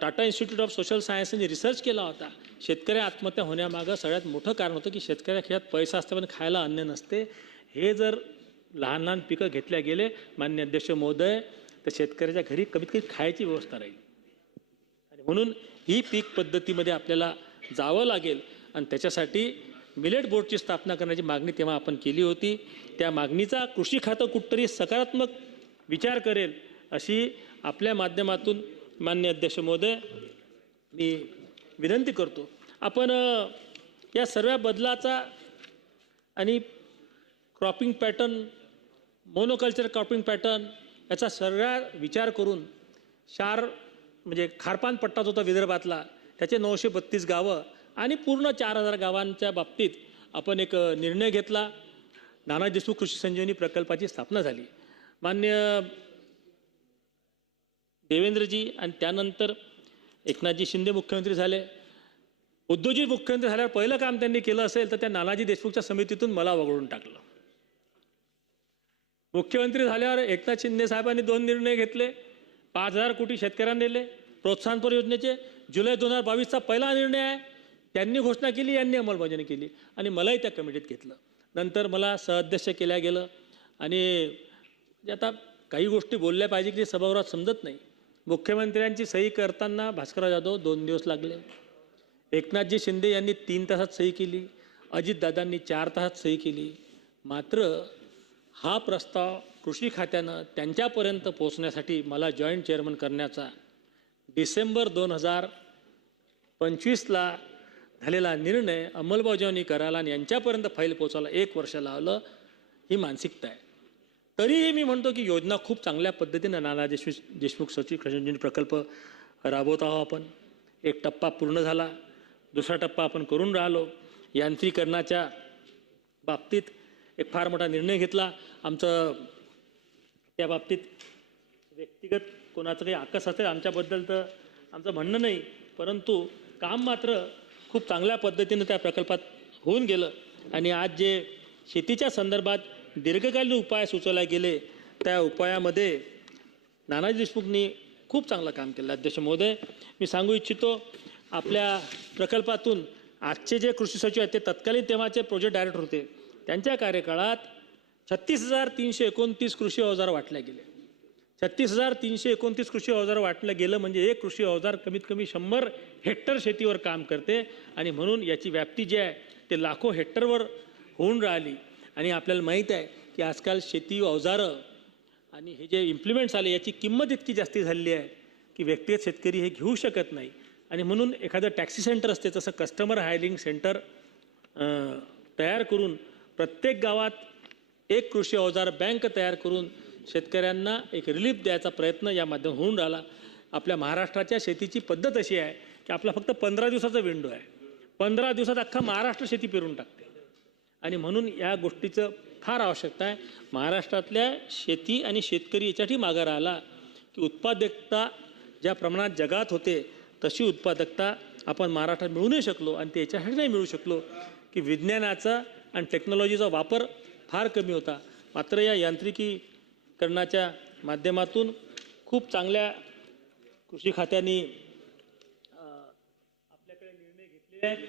टाटा इन्स्टिट्यूट ऑफ सोशल सायन्सने रिसर्च केला होता. शेतकरी आत्महत्या होण्यामागं सगळ्यात मोठं कारण होतं की शेतकऱ्या खेळात पैसा असते पण खायला अन्न नसते. हे जर लहान लहान पिकं घेतल्या गेले माननीय अध्यक्ष महोदय तर शेतकऱ्याच्या घरी कमीत कमी खायची व्यवस्था राहील. आणि म्हणून ही पीक पद्धतीमध्ये आपल्याला जावं लागेल आणि त्याच्यासाठी मिलेट बोर्डची स्थापना करण्याची मागणी तेव्हा आपण केली होती. त्या मागणीचा कृषी खातं कुठतरी सकारात्मक विचार करेल अशी आपल्या माध्यमातून माननीय अध्यक्ष महोदय मी विनंती करतो. आपण या सर्व बदलाचा आणि cropping pattern, monoculture cropping pattern याचा सर्व विचार करून म्हणजे खारपान पट्टा जो होता विदर्भातला त्याचे 932 गावं आणि पूर्ण 4000 गावांच्या बाबतीत आपण एक निर्णय घेतला. नानाजी देशमुख कृषी संजीवनी प्रकल्पाची स्थापना झाली. माननीय देवेंद्रजी आणि त्यानंतर एकनाथजी शिंदे मुख्यमंत्री झाले. उद्धवजी मुख्यमंत्री झाल्यावर पहिलं काम त्यांनी केलं असेल तर त्या नानाजी देशमुखच्या समितीतून मला वगळून टाकलं. मुख्यमंत्री झाल्यावर एकनाथ शिंदे साहेबांनी 2 निर्णय घेतले. 5000 कोटी शेतकऱ्यांना दिले प्रोत्साहनपर योजनेचे. जुलै 2022चा पहिला निर्णय आहे. त्यांनी घोषणा केली, यांनी अंमलबजावणी केली आणि मलाही त्या कमिटीत घेतलं. नंतर मला सहअध्यक्ष केल्या गेलं आणि आता काही गोष्टी बोलल्या पाहिजे की सभागृहात समजत नाही. मुख्यमंत्र्यांची सही करताना भास्करराव जाधव 2 दिवस लागले. एकनाथजी शिंदे यांनी 3 तासात सही केली. अजितदादांनी 4 तासात सही केली. मात्र हा प्रस्ताव कृषी खात्यानं त्यांच्यापर्यंत पोहोचण्यासाठी मला जॉईंट चेअरमन करण्याचा डिसेंबर 2025ला झालेला निर्णय अंमलबजावणी करायला आणि यांच्यापर्यंत फाईल पोचायला 1 वर्ष लावलं. ही मानसिकता आहे. तरीही मी म्हणतो की योजना खूप चांगल्या पद्धतीनं नाना देशमुख सचिव संजीवनी प्रकल्प राबवत आहोत आपण. 1 टप्पा पूर्ण झाला, 2रा टप्पा आपण करून राहिलो. यांत्रिकरणाच्या बाबतीत एक फार मोठा निर्णय घेतला. आमचं त्या बाबतीत व्यक्तिगत कोणाचं काही आकस असेल आमच्याबद्दल तर आमचं म्हणणं नाही, परंतु काम मात्र खूप चांगल्या पद्धतीनं त्या प्रकल्पात होऊन गेलं. आणि आज जे शेतीच्या संदर्भात दीर्घकालीन उपाय सुचवले गेले त्या उपायामध्ये नानाजी देशमुखनी खूप चांगलं काम केलं. अध्यक्ष महोदय मी सांगू इच्छितो आपल्या प्रकल्पातून आजचे जे कृषी सचिव आहेत ते तत्कालीन तेव्हाचे प्रोजेक्ट डायरेक्टर होते. त्यांच्या कार्यकाळात 36,329 कृषी अवजार वाटले गेले. 36,329 कृषी अवजार वाटलं गेलं म्हणजे एक कृषी अवजार कमीत कमी 100 हेक्टर शेतीवर काम करते आणि म्हणून याची व्याप्ती जी आहे ते लाखो हेक्टरवर होऊन राहिली. आणि आपल्याला माहीत आहे की आजकाल शेती अवजारं आणि हे जे इम्प्लिमेंट्स आले याची किंमत इतकी जास्ती झालेली आहे की व्यक्तिगत शेतकरी हे घेऊ शकत नाही. आणि म्हणून एखादं टॅक्सी सेंटर असते तसं कस्टमर हायरिंग सेंटर तयार करून प्रत्येक गावात एक कृषी अवजार बँक तयार करून शेतकऱ्यांना एक रिलीफ द्यायचा प्रयत्न या माध्यमातून होऊन राहिला. आपल्या महाराष्ट्राच्या शेतीची पद्धत अशी आहे की आपला फक्त 15 दिवसाचा विंडो आहे. 15 दिवसात अख्खा महाराष्ट्र शेती पेरून टाकते आणि म्हणून या गोष्टीचं फार आवश्यकता आहे. महाराष्ट्रातल्या शेती आणि शेतकरी याच्यासाठी मागं राहिला की उत्पादकता ज्या प्रमाणात जगात होते तशी उत्पादकता आपण महाराष्ट्रात मिळू नाही शकलो. आणि ते याच्यासाठी नाही मिळू शकलो की विज्ञानाचा आणि टेक्नॉलॉजीचा वापर फार कमी होता. मात्र या यांत्रिकीकरणाच्या माध्यमातून खूप चांगल्या कृषी खात्याने आपल्याकडे निर्णय घेतलेले आहेत.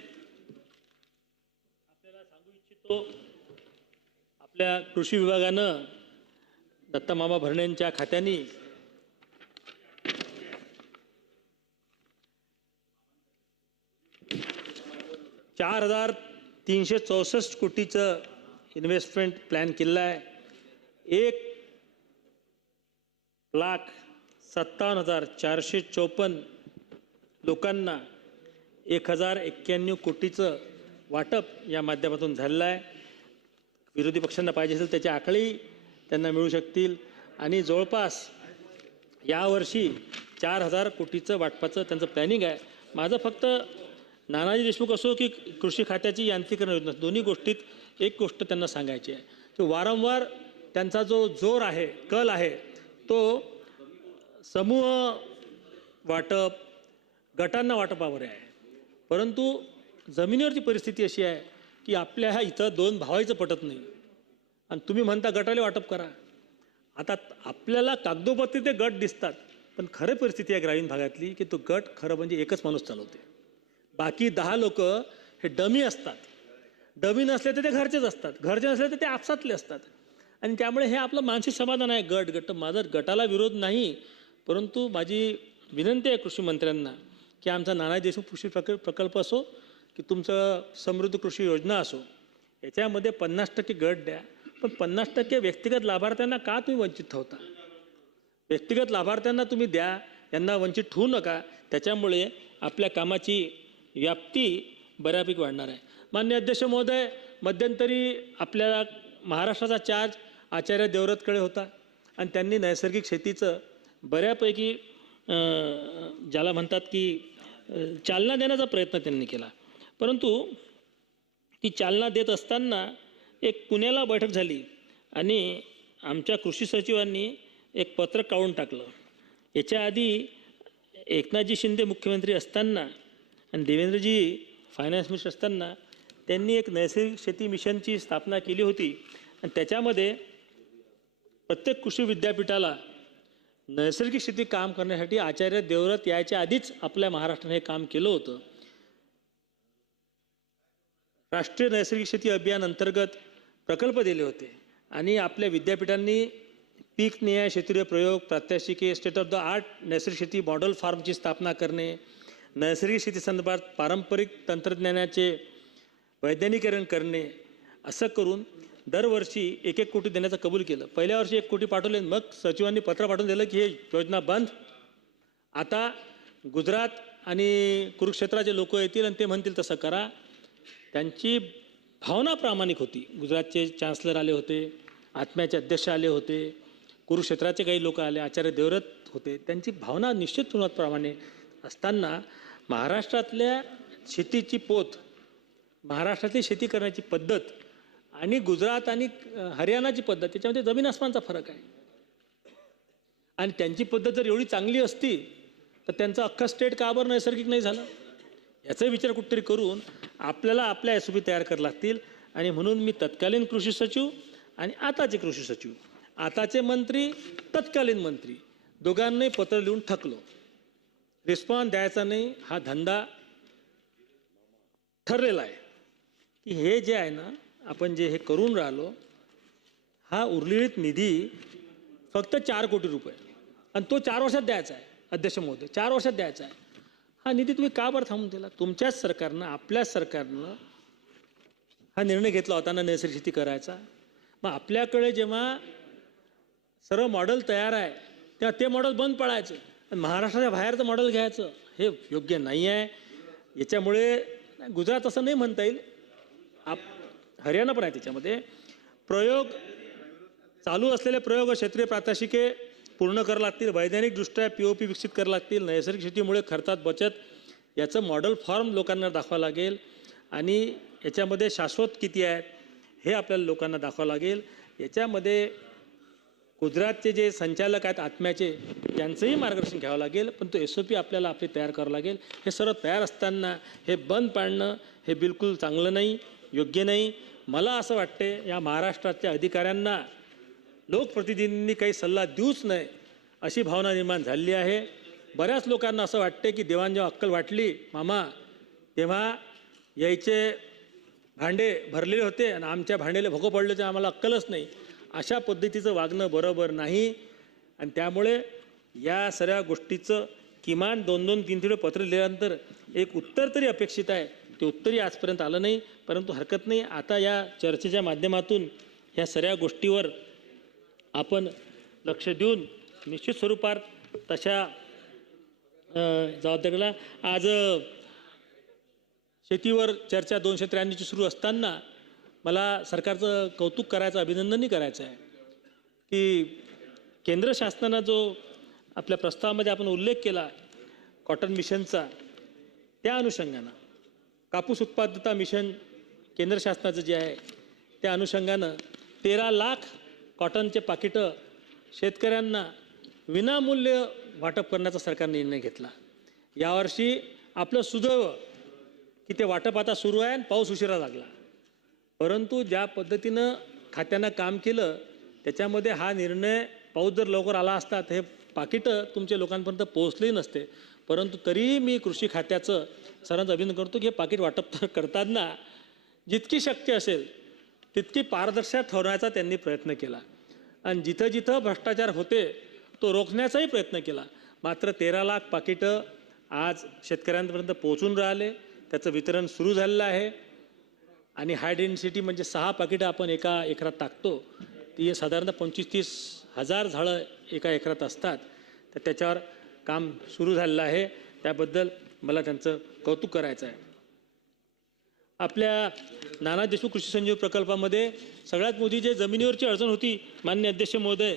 आपल्याला सांगू इच्छितो, आपल्या कृषी विभागानं दत्तामामा भरणेंच्या खात्याने $4,364 कोटीचं इन्व्हेस्टमेंट प्लॅन केलेलं आहे. 1,57,454 लोकांना 1,091 कोटीचं वाटप या माध्यमातून झालेलं आहे. विरोधी पक्षांना पाहिजे असेल त्याचे आकडेही त्यांना मिळू शकतील. आणि जवळपास यावर्षी 4,000 कोटीचं वाटपाचं त्यांचं प्लॅनिंग आहे. माझं फक्त नानाजी देशमुख असो की कृषी खात्याची यांत्रिकरण योजना, दोन्ही गोष्टीत एक गोष्ट त्यांना सांगायची आहे की वारंवार त्यांचा जो जोर आहे, कल आहे, तो समूह वाटप, गटांना वाटपावर आहे. परंतु जमिनीवरची परिस्थिती अशी आहे की आपल्या ह्या इथं 2 भावायचं पटत नाही आणि तुम्ही म्हणता गटाला वाटप करा. आता आपल्याला कागदोपत्री ते गट दिसतात, पण खरं परिस्थिती आहे ग्रामीण भागातली की तो गट खरं म्हणजे एकच माणूस चालवते. बाकी 10 लोक हे डमी असतात. डमी नसले तर ते घरचेच असतात, घरचे नसले तर ते आपसातले असतात. आणि त्यामुळे हे आपलं मानसिक समाधान आहे. गट माझा गटाला विरोध नाही, परंतु माझी विनंती आहे कृषी मंत्र्यांना की आमचा नाना देशमुख कृषी प्रकल्प असो की तुमचं समृद्ध कृषी योजना असो, याच्यामध्ये 50% गट द्या, पण 50% व्यक्तिगत लाभार्थ्यांना का तुम्ही वंचित ठेवता? व्यक्तिगत लाभार्थ्यांना तुम्ही द्या, यांना वंचित ठेवू नका. त्याच्यामुळे आपल्या कामाची व्याप्ती बऱ्यापैकी वाढणार आहे. माननीय अध्यक्ष महोदय, मध्यंतरी आपल्याला महाराष्ट्राचा चार्ज आचार्य देवव्रतकडे होता आणि त्यांनी नैसर्गिक शेतीचं बऱ्यापैकी ज्याला म्हणतात की चालना देण्याचा प्रयत्न त्यांनी केला. परंतु ती चालना देत असताना एक पुण्याला बैठक झाली आणि आमच्या कृषी सचिवांनी एक पत्र काढून टाकलं. याच्या आधी एकनाथजी शिंदे मुख्यमंत्री असताना आणि देवेंद्रजी फायनान्स मिनिस्टर असताना त्यांनी एक नैसर्गिक शेती मिशनची स्थापना केली होती आणि त्याच्यामध्ये प्रत्येक कृषी विद्यापीठाला नैसर्गिक शेती काम करण्यासाठी आचार्य देवव्रत यायच्या आधीच आपल्या महाराष्ट्राने हे काम केलं होतं. राष्ट्रीय नैसर्गिक शेती अभियान अंतर्गत प्रकल्प दिले होते आणि आपल्या विद्यापीठांनी पीक निहाय क्षेत्रीय प्रयोग, प्रात्यक्षिके, स्टेट ऑफ द आर्ट नैसर्गिक शेती मॉडेल फार्मची स्थापना करणे, नैसर्गिक शेतीसंदर्भात पारंपरिक तंत्रज्ञानाचे वैज्ञानिकरण करणे, असं करून दरवर्षी 1-1 कोटी देण्याचं कबूल केलं. पहिल्या वर्षी 1 कोटी पाठवले, मग सचिवांनी पत्र पाठवून दिलं की हे योजना बंद. आता गुजरात आणि कुरुक्षेत्राचे लोक येतील आणि ते म्हणतील तसं करा. त्यांची भावना प्रामाणिक होती. गुजरातचे चान्सलर आले होते, आत्म्याचे अध्यक्ष आले होते, कुरुक्षेत्राचे काही लोक आले, आचार्य देवव्रत होते. त्यांची भावना निश्चित प्रामाणिक असताना महाराष्ट्रातल्या शेतीची पोत, महाराष्ट्रातली शेती करण्याची पद्धत आणि गुजरात आणि हरियाणाची पद्धत, त्याच्यामध्ये जमीन आसमानचा फरक आहे. आणि त्यांची पद्धत जर एवढी चांगली असती तर त्यांचं अख्खं स्टेट का बरं नैसर्गिक नाही झालं, याचा विचार कुठेतरी करून आपल्याला आपल्या SOP तयार करावं लागतील. आणि म्हणून मी तत्कालीन कृषी सचिव आणि आताचे कृषी सचिव, आताचे मंत्री, तत्कालीन मंत्री दोघांनाही पत्र लिहून थकलो. रिस्पॉन्स द्यायचा नाही, हा धंदा ठरलेला आहे की हे जे आहे ना, आपण जे हे करून राहिलो, हा उर्वरित निधी फक्त 4 कोटी रुपये आणि तो 4 वर्षात द्यायचा आहे. अध्यक्ष महोदय, 4 वर्षात द्यायचा आहे. हा निधी तुम्ही का बरं थांबून दिला? तुमच्याच सरकारनं, आपल्याच सरकारनं हा निर्णय घेतला होता ना नैसर्गिक शेती करायचा. मग आपल्याकडे जेव्हा सर्व मॉडेल तयार आहे तेव्हा ते मॉडेल बंद पडायचं आणि महाराष्ट्राच्या बाहेरचं मॉडेल घ्यायचं, हे योग्य नाही आहे. याच्यामुळे गुजरात असं नाही म्हणता येईल, हरियाणा पण आहे त्याच्यामध्ये. प्रयोग चालू असलेले प्रयोग व क्षेत्रीय प्रात्यक्षिके पूर्ण करावं लागतील. वैज्ञानिकदृष्ट्या POP विकसित करावं लागतील. नैसर्गिक शेतीमुळे खर्चात बचत याचं मॉडेल फॉर्म लोकांना दाखवावं लागेल आणि याच्यामध्ये शाश्वत किती आहेत हे आपल्याला लोकांना दाखवावं लागेल. याच्यामध्ये गुजरातचे जे संचालक आहेत आत्म्याचे त्यांचंही मार्गदर्शन घ्यावं लागेल, पण तो SOP आपल्याला आपली तयार करावं लागेल. हे सर्व तयार असताना हे बंद पाडणं हे बिलकुल चांगलं नाही, योग्य नाही. मला असं वाटते या महाराष्ट्राच्या अधिकाऱ्यांना लोकप्रतिनिधींनी काही सल्ला देऊच नये अशी भावना निर्माण झालेली आहे. बऱ्याच लोकांना असं वाटते की देवान जेव्हा अक्कल वाटली मामा तेव्हा यायचे भांडे भरलेले होते आणि आमच्या भांड्याला भोकं पडलं ते आम्हाला अक्कलच नाही. अशा पद्धतीचं वागणं बरोबर नाही. आणि त्यामुळे या सगळ्या गोष्टीचं किमान 2-2, 3-3 पत्र लिहिल्यानंतर एक उत्तर तरी अपेक्षित आहे. ते उत्तरही आजपर्यंत आलं नाही. परंतु हरकत नाही, आता या चर्चेच्या माध्यमातून ह्या सगळ्या गोष्टीवर आपण लक्ष देऊन निश्चित स्वरूपात तशा जबाबदारीला आज शेतीवर चर्चा 293ची सुरू असताना मला सरकारचं कौतुक करायचं, अभिनंदनही करायचं आहे की केंद्र शासनानं जो आपल्या प्रस्तावामध्ये आपण उल्लेख केला कॉटन मिशनचा, त्या अनुषंगानं कापूस उत्पादकता मिशन केंद्र शासनाचं जे आहे त्या अनुषंगानं 13 लाख कॉटनचे पाकिटं शेतकऱ्यांना विनामूल्य वाटप करण्याचा सरकारने निर्णय घेतला. यावर्षी आपलं सुदैव की ते वाटप आता सुरू आहे आणि पाऊस उशिरा लागला. परंतु ज्या पद्धतीनं खात्यानं काम केलं त्याच्यामध्ये हा निर्णय पाऊस जर लवकर आला असता तर हे पाकिटं तुमच्या लोकांपर्यंत पोहोचलेही नसते. परंतु तरीही मी कृषी खात्याचं सरांचं अभिनंदन करतो की हे पाकिट वाटप करताना जितकी शक्य असेल तितकी पारदर्शकता ठेवण्याचा त्यांनी प्रयत्न केला आणि जिथं जिथं भ्रष्टाचार होते तो रोखण्याचाही प्रयत्न केला. मात्र 13 लाख पाकिटं आज शेतकऱ्यांपर्यंत पोहोचून राहिले, त्याचं वितरण सुरू झालेलं आहे. आणि हाय डेन्सिटी म्हणजे 6 पाकिटं आपण एका एकरात टाकतो, ती साधारणतः 25-30 हजार झाडं एका एकरात असतात. तर त्याच्यावर काम सुरू झालेलं आहे. त्याबद्दल मला त्यांचं कौतुक करायचं आहे. आपल्या नाना देशमुख कृषी संजीव प्रकल्पामध्ये सगळ्यात मोठी जे जमिनीवरची अडचण होती माननीय अध्यक्ष महोदय,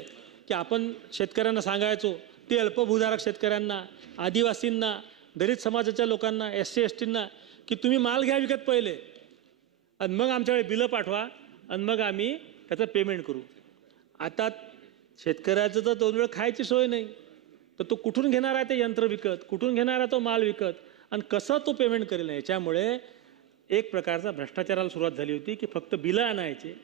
की आपण शेतकऱ्यांना सांगायचो ते अल्पभूधारक शेतकऱ्यांना, आदिवासींना, दलित समाजाच्या लोकांना, SC STंना की तुम्ही माल घ्या विकत पहिले आणि मग आमच्याकडे बिलं पाठवा आणि मग आम्ही त्याचं पेमेंट करू. आता शेतकऱ्याचं तर 2 वेळ खायची सोय नाही, तर तो कुठून घेणार आहे ते यंत्र विकत, कुठून घेणार आहे तो माल विकत आणि कसं तो पेमेंट करेल. याच्यामुळे एक प्रकारचा भ्रष्टाचाराला सुरुवात झाली होती की फक्त बिलं आणायचे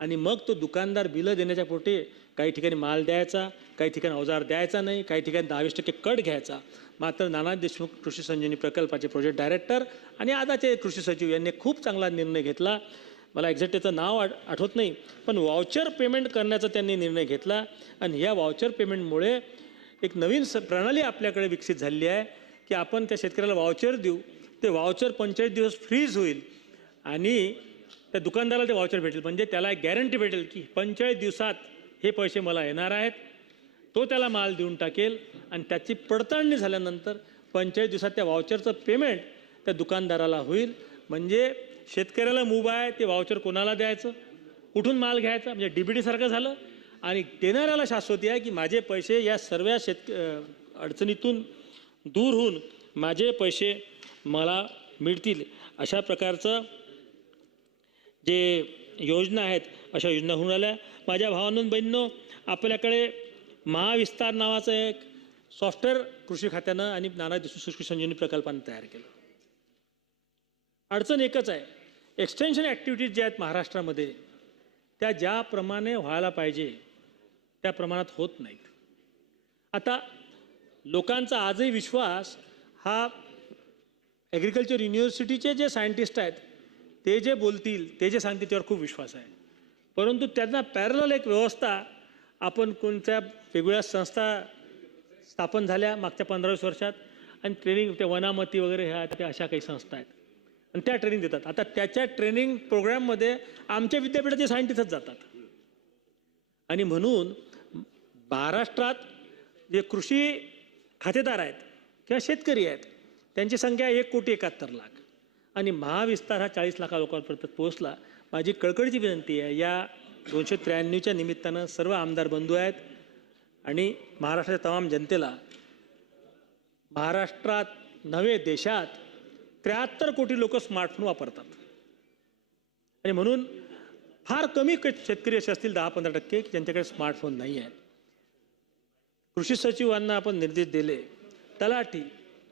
आणि मग तो दुकानदार बिलं देण्याच्या पोटी काही ठिकाणी माल द्यायचा, काही ठिकाणी अवजार द्यायचा नाही, काही ठिकाणी 10-20% कट घ्यायचा. मात्र नाना देशमुख कृषी संजीवनी प्रकल्पाचे प्रोजेक्ट डायरेक्टर आणि आताचे कृषी सचिव यांनी खूप चांगला निर्णय घेतला. मला एक्झॅक्ट त्याचं नाव आठवत नाही, पण वाउचर पेमेंट करण्याचा त्यांनी निर्णय घेतला आणि या वाउचर पेमेंटमुळे एक नवीन प्रणाली आपल्याकडे विकसित झालेली आहे की आपण त्या शेतकऱ्याला वाउचर देऊ, ते वाउचर 45 दिवस फ्रीज होईल आणि त्या दुकानदाराला ते वाउचर भेटेल. म्हणजे त्याला एक गॅरंटी भेटेल की 45 दिवसात हे पैसे मला येणार आहेत. तो त्याला माल देऊन टाकेल आणि त्याची पडताळणी झाल्यानंतर 45 दिवसात त्या वाउचरचं पेमेंट त्या दुकानदाराला होईल. म्हणजे शेतकऱ्याला मूभ आहे ते वाउचर कोणाला द्यायचं, कुठून माल घ्यायचा, म्हणजे DBT सारखं झालं. आणि देणाऱ्याला शाश्वती आहे की माझे पैसे या सर्व अडचणीतून दूर होऊन माझे पैसे मला मिळतील. अशा प्रकारचं जे योजना आहेत अशा योजना होऊन आल्या. माझ्या भावांनो बहिणींनो, आपल्याकडे महाविस्तार नावाचं एक सॉफ्टवेअर कृषी खात्यानं आणि नाना देशमुख कृषी संजीवनी प्रकल्पानं तयार केलं. अडचण एकच आहे, एक्सटेन्शन ॲक्टिव्हिटीज ज्या आहेत महाराष्ट्रामध्ये त्या ज्याप्रमाणे व्हायला पाहिजे त्या प्रमाणात होत नाहीत. आता लोकांचा आजही विश्वास हा ॲग्रिकल्चर युनिव्हर्सिटीचे जे सायंटिस्ट आहेत ते जे बोलतील, ते जे सांगतील त्यावर खूप विश्वास आहे. परंतु त्यांना पॅरलल एक व्यवस्था आपण कोणत्या वेगवेगळ्या संस्था स्थापन झाल्या मागच्या 15-20 वर्षात आणि ट्रेनिंग, त्या वनामती वगैरे ह्या त्या अशा काही संस्था आहेत आणि त्या ट्रेनिंग देतात. आता त्याच्या ट्रेनिंग प्रोग्राममध्ये आमच्या विद्यापीठाचे सायंटिस्टच जातात. आणि म्हणून महाराष्ट्रात जे कृषी खातेदार आहेत किंवा शेतकरी आहेत त्यांची संख्या 1,71,00,000 आणि महाविस्तार हा 40 लाख लोकांपर्यंत पोहोचला. माझी कळकळीची विनंती आहे, या 293च्या निमित्तानं सर्व आमदार बंधू आहेत आणि महाराष्ट्राच्या तमाम जनतेला, महाराष्ट्रात नव्हे देशात 73 कोटी लोक स्मार्टफोन वापरतात आणि म्हणून फार कमी शेतकरी असे असतील 10-15% की ज्यांच्याकडे स्मार्टफोन नाही आहेत. कृषी सचिवांना आपण निर्देश दिले, तलाठी,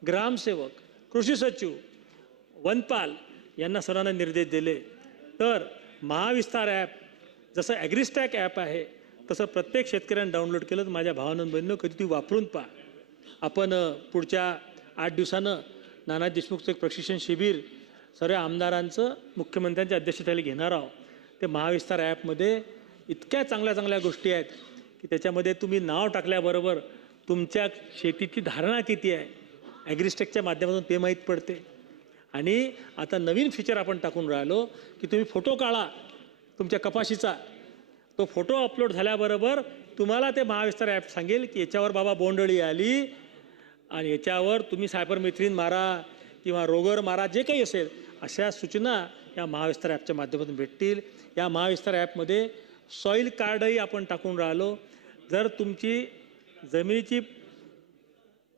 ग्रामसेवक, कृषी सचिव, वनपाल यांना सर्वांना निर्देश दिले, तर महाविस्तार ॲप जसं ॲग्रिस्टॅक ॲप आहे तसं प्रत्येक शेतकऱ्यानं डाउनलोड केलं. तर माझ्या भावानं बहिणीनं कधी ती वापरून पहा. आपण पुढच्या 8 दिवसानं नाना देशमुखचं एक प्रशिक्षण शिबिर सर्व आमदारांचं मुख्यमंत्र्यांच्या अध्यक्षतेखाली घेणार आहोत. ते महाविस्तार ॲपमध्ये इतक्या चांगल्या चांगल्या गोष्टी आहेत की त्याच्यामध्ये तुम्ही नाव टाकल्याबरोबर तुमच्या शेतीची धारणा किती आहे ॲग्रिस्टेकच्या माध्यमातून ते माहीत पडते. आणि आता नवीन फीचर आपण टाकून राहिलो की तुम्ही फोटो काढा तुमच्या कपाशीचा, तो फोटो अपलोड झाल्याबरोबर तुम्हाला ते महाविस्तार ॲप सांगेल की याच्यावर बाबा बोंडअळी आली आणि याच्यावर तुम्ही सायपरमेथ्रिन मारा किंवा रोगर मारा, जे काही असेल अशा सूचना या महाविस्तार ॲपच्या माध्यमातून भेटतील. या महाविस्तार ॲपमध्ये सॉईल कार्डही आपण टाकून राहिलो. जर तुमची जमिनीची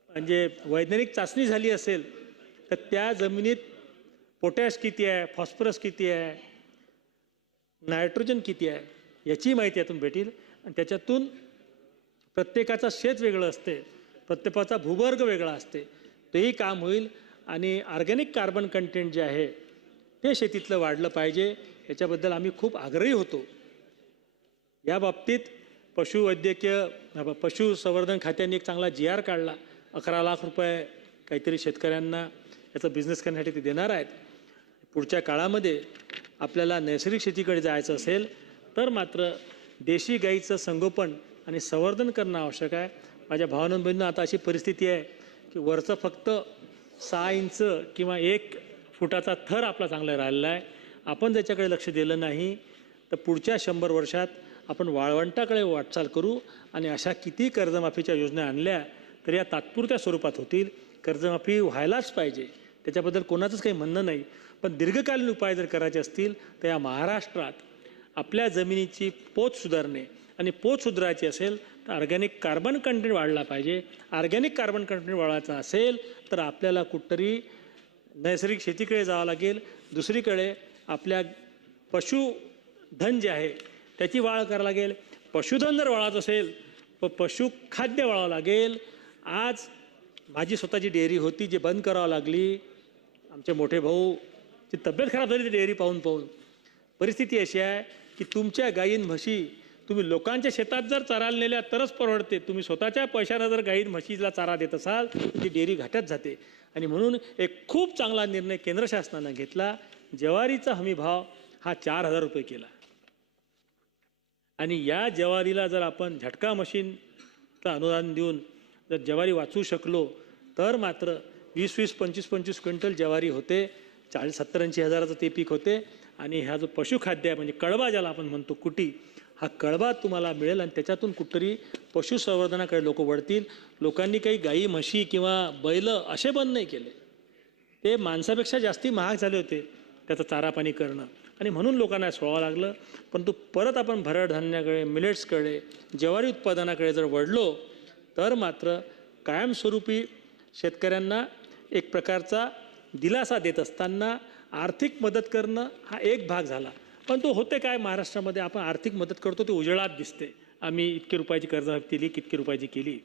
म्हणजे वैज्ञानिक चाचणी झाली असेल तर त्या जमिनीत पोटॅश किती आहे, फॉस्फरस किती आहे, नायट्रोजन किती आहे याची माहिती यातून भेटेल. आणि त्याच्यातून प्रत्येकाचं शेत वेगळं असते, प्रत्येकाचा भूवर्ग वेगळा असते, तेही काम होईल. आणि ऑर्गॅनिक कार्बन कंटेंट जे आहे ते शेतीतलं वाढलं पाहिजे, याच्याबद्दल आम्ही खूप आग्रही होतो. या बाबतीत पशुसंवर्धन खात्याने एक चांगला GR काढला. 11 लाख रुपये काहीतरी शेतकऱ्यांना याचा बिझनेस करण्यासाठी ते देणार आहेत. पुढच्या काळामध्ये आपल्याला नैसर्गिक शेतीकडे जायचं असेल तर मात्र देशी गाईचं संगोपन आणि संवर्धन करणं आवश्यक आहे. माझ्या भावानं बहिणींना आता अशी परिस्थिती आहे की वरचं फक्त 6 इंच किंवा 1 फुटाचा थर आपला चांगला राहिलेला आहे. आपण त्याच्याकडे लक्ष दिलं नाही तर पुढच्या 100 वर्षात आपण वाळवंटाकडे वाटचाल करू. आणि अशा किती कर्जमाफीच्या योजना आणल्या तर या तात्पुरत्या स्वरूपात होतील. कर्जमाफी व्हायलाच पाहिजे, त्याच्याबद्दल कोणाचंच काही म्हणणं नाही. पण दीर्घकालीन उपाय जर करायचे असतील तर या महाराष्ट्रात आपल्या जमिनीची पोत सुधारणे आणि पोत सुधारायची असेल तर ऑर्गॅनिक कार्बन कंटेंट वाढला पाहिजे. ऑर्गॅनिक कार्बन कंटेंट वाढवायचा असेल तर आपल्याला कुठतरी नैसर्गिक शेतीकडे जावं लागेल. दुसरीकडे आपल्या पशुधन जे आहे त्याची वाढ करावं लागेल. पशुधन जर वाढत असेल तर पशुखाद्य वाढावं लागेल. आज माझी स्वतःची डेअरी होती जी बंद करावं लागली. आमचे मोठे भाऊची तब्येत खराब झाली ती डेअरी पाहून पाहून. परिस्थिती अशी आहे की तुमच्या गायीन म्हशी तुम्ही लोकांच्या शेतात जर चरायला नेल्या तरच परवडते. तुम्ही स्वतःच्या पैशानं जर गायीन म्हशीला चारा देत असाल तर ती डेअरी घाट्यात जाते. आणि म्हणून एक खूप चांगला निर्णय केंद्र शासनानं घेतला. ज्वारीचा हमी भाव हा 4,000 रुपये केला. आणि या ज्वारीला जर आपण झटका मशीनचं अनुदान देऊन जर ज्वारी वाचवू शकलो तर मात्र 20-20, 25-25 क्विंटल ज्वारी होते. 40-70-80 हजाराचं ते पीक होते. आणि ह्या जो पशुखाद्य आहे म्हणजे कळबा ज्याला आपण म्हणतो कुटी, हा कळबा तुम्हाला मिळेल. आणि त्याच्यातून कुठतरी पशुसंवर्धनाकडे लोक वळतील. लोकांनी काही गाई म्हशी किंवा बैल असे बंद नाही केले, ते माणसापेक्षा जास्ती महाग झाले होते त्याचं चारा पाणी करणं. आणि म्हणून लोकांना सोडावं लागलं. परंतु परत आपण भरड धान्याकडे, मिलेट्सकडे, ज्वारी उत्पादनाकडे जर वळलो तर मात्र कायमस्वरूपी शेतकऱ्यांना एक प्रकारचा दिलासा देत असताना आर्थिक मदत करणं हा एक भाग झाला. पण तो होते काय, महाराष्ट्रामध्ये आपण आर्थिक मदत करतो ते उजळात दिसते. आम्ही इतके रुपयाची कर्जमाफी केली, कितके रुपयाची केली,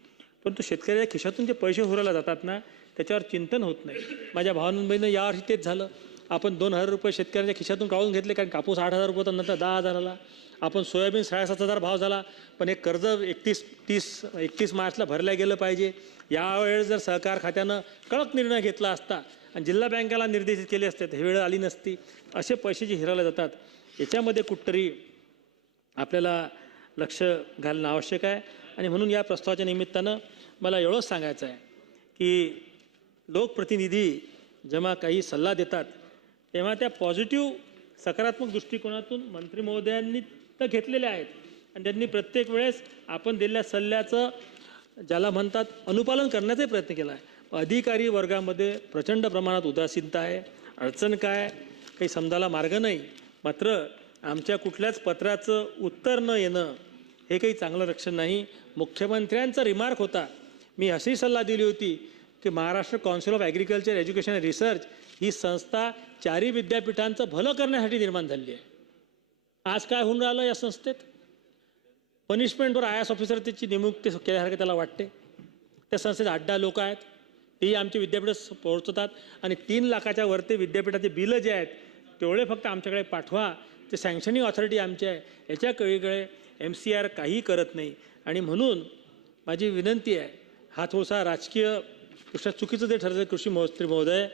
पण तो शेतकऱ्याच्या खिशातून जे पैसे उरवले जातात ना त्याच्यावर चिंतन होत नाही. माझ्या भावांबहिणीनं यावर्षी तेच झालं. आपण 2,000 रुपये शेतकऱ्याच्या खिशातून काढून घेतले, कारण कापूस 8,000 रुपये तर नंतर 10,000 आला. आपण सोयाबीन 7,500 भाव झाला. पण एक कर्ज 31 मार्चला भरल्या गेलं पाहिजे. यावेळेस जर सहकार खात्यानं कडक निर्णय घेतला असता आणि जिल्हा बँकेला निर्देशित केले असते तर ही वेळ आली नसती. असे पैसे जे हिरावले जातात याच्यामध्ये कुठतरी आपल्याला लक्ष घालणं आवश्यक आहे. आणि म्हणून या प्रस्तावाच्या निमित्तानं मला एवढंच सांगायचं आहे की लोकप्रतिनिधी जेव्हा काही सल्ला देतात तेव्हा त्या पॉझिटिव्ह सकारात्मक दृष्टिकोनातून मंत्री महोदयांनी तर घेतलेल्या आहेत. आणि त्यांनी प्रत्येक वेळेस आपण दिलेल्या सल्ल्याचं ज्याला म्हणतात अनुपालन करण्याचाही प्रयत्न केला आहे. अधिकारी वर्गामध्ये प्रचंड प्रमाणात उदासीनता आहे. अडचण काय, काही समजायला मार्ग नाही. मात्र आमच्या कुठल्याच पत्राचं उत्तर न येणं हे काही चांगलं लक्षण नाही. मुख्यमंत्र्यांचा रिमार्क होता, मी अशी सल्ला दिली होती की Maharashtra Council of Agriculture Education and Research ही संस्था 4 विद्यापीठांचं भलं करण्यासाठी निर्माण झाली आहे. आज काय होऊन राहिलं या संस्थेत? पनिशमेंटवर आय एस ऑफिसर त्याची नेमणूक ते केल्यासारखं त्याला वाटते. त्या संस्थेत 8-10 लोक आहेत, तेही आमचे विद्यापीठ पोहोचतात आणि 3 लाखाच्या वरती विद्यापीठाचे बिलं जे आहेत तेवढे फक्त आमच्याकडे पाठवा. ते सँक्शनिंग ऑथॉरिटी आमची आहे, याच्या कळीकडे MCR काही करत नाही. आणि म्हणून माझी विनंती आहे, हा थोडासा राजकीय दृष्ट्या चुकीचं जे ठरलं कृषी मंत्री महोदय,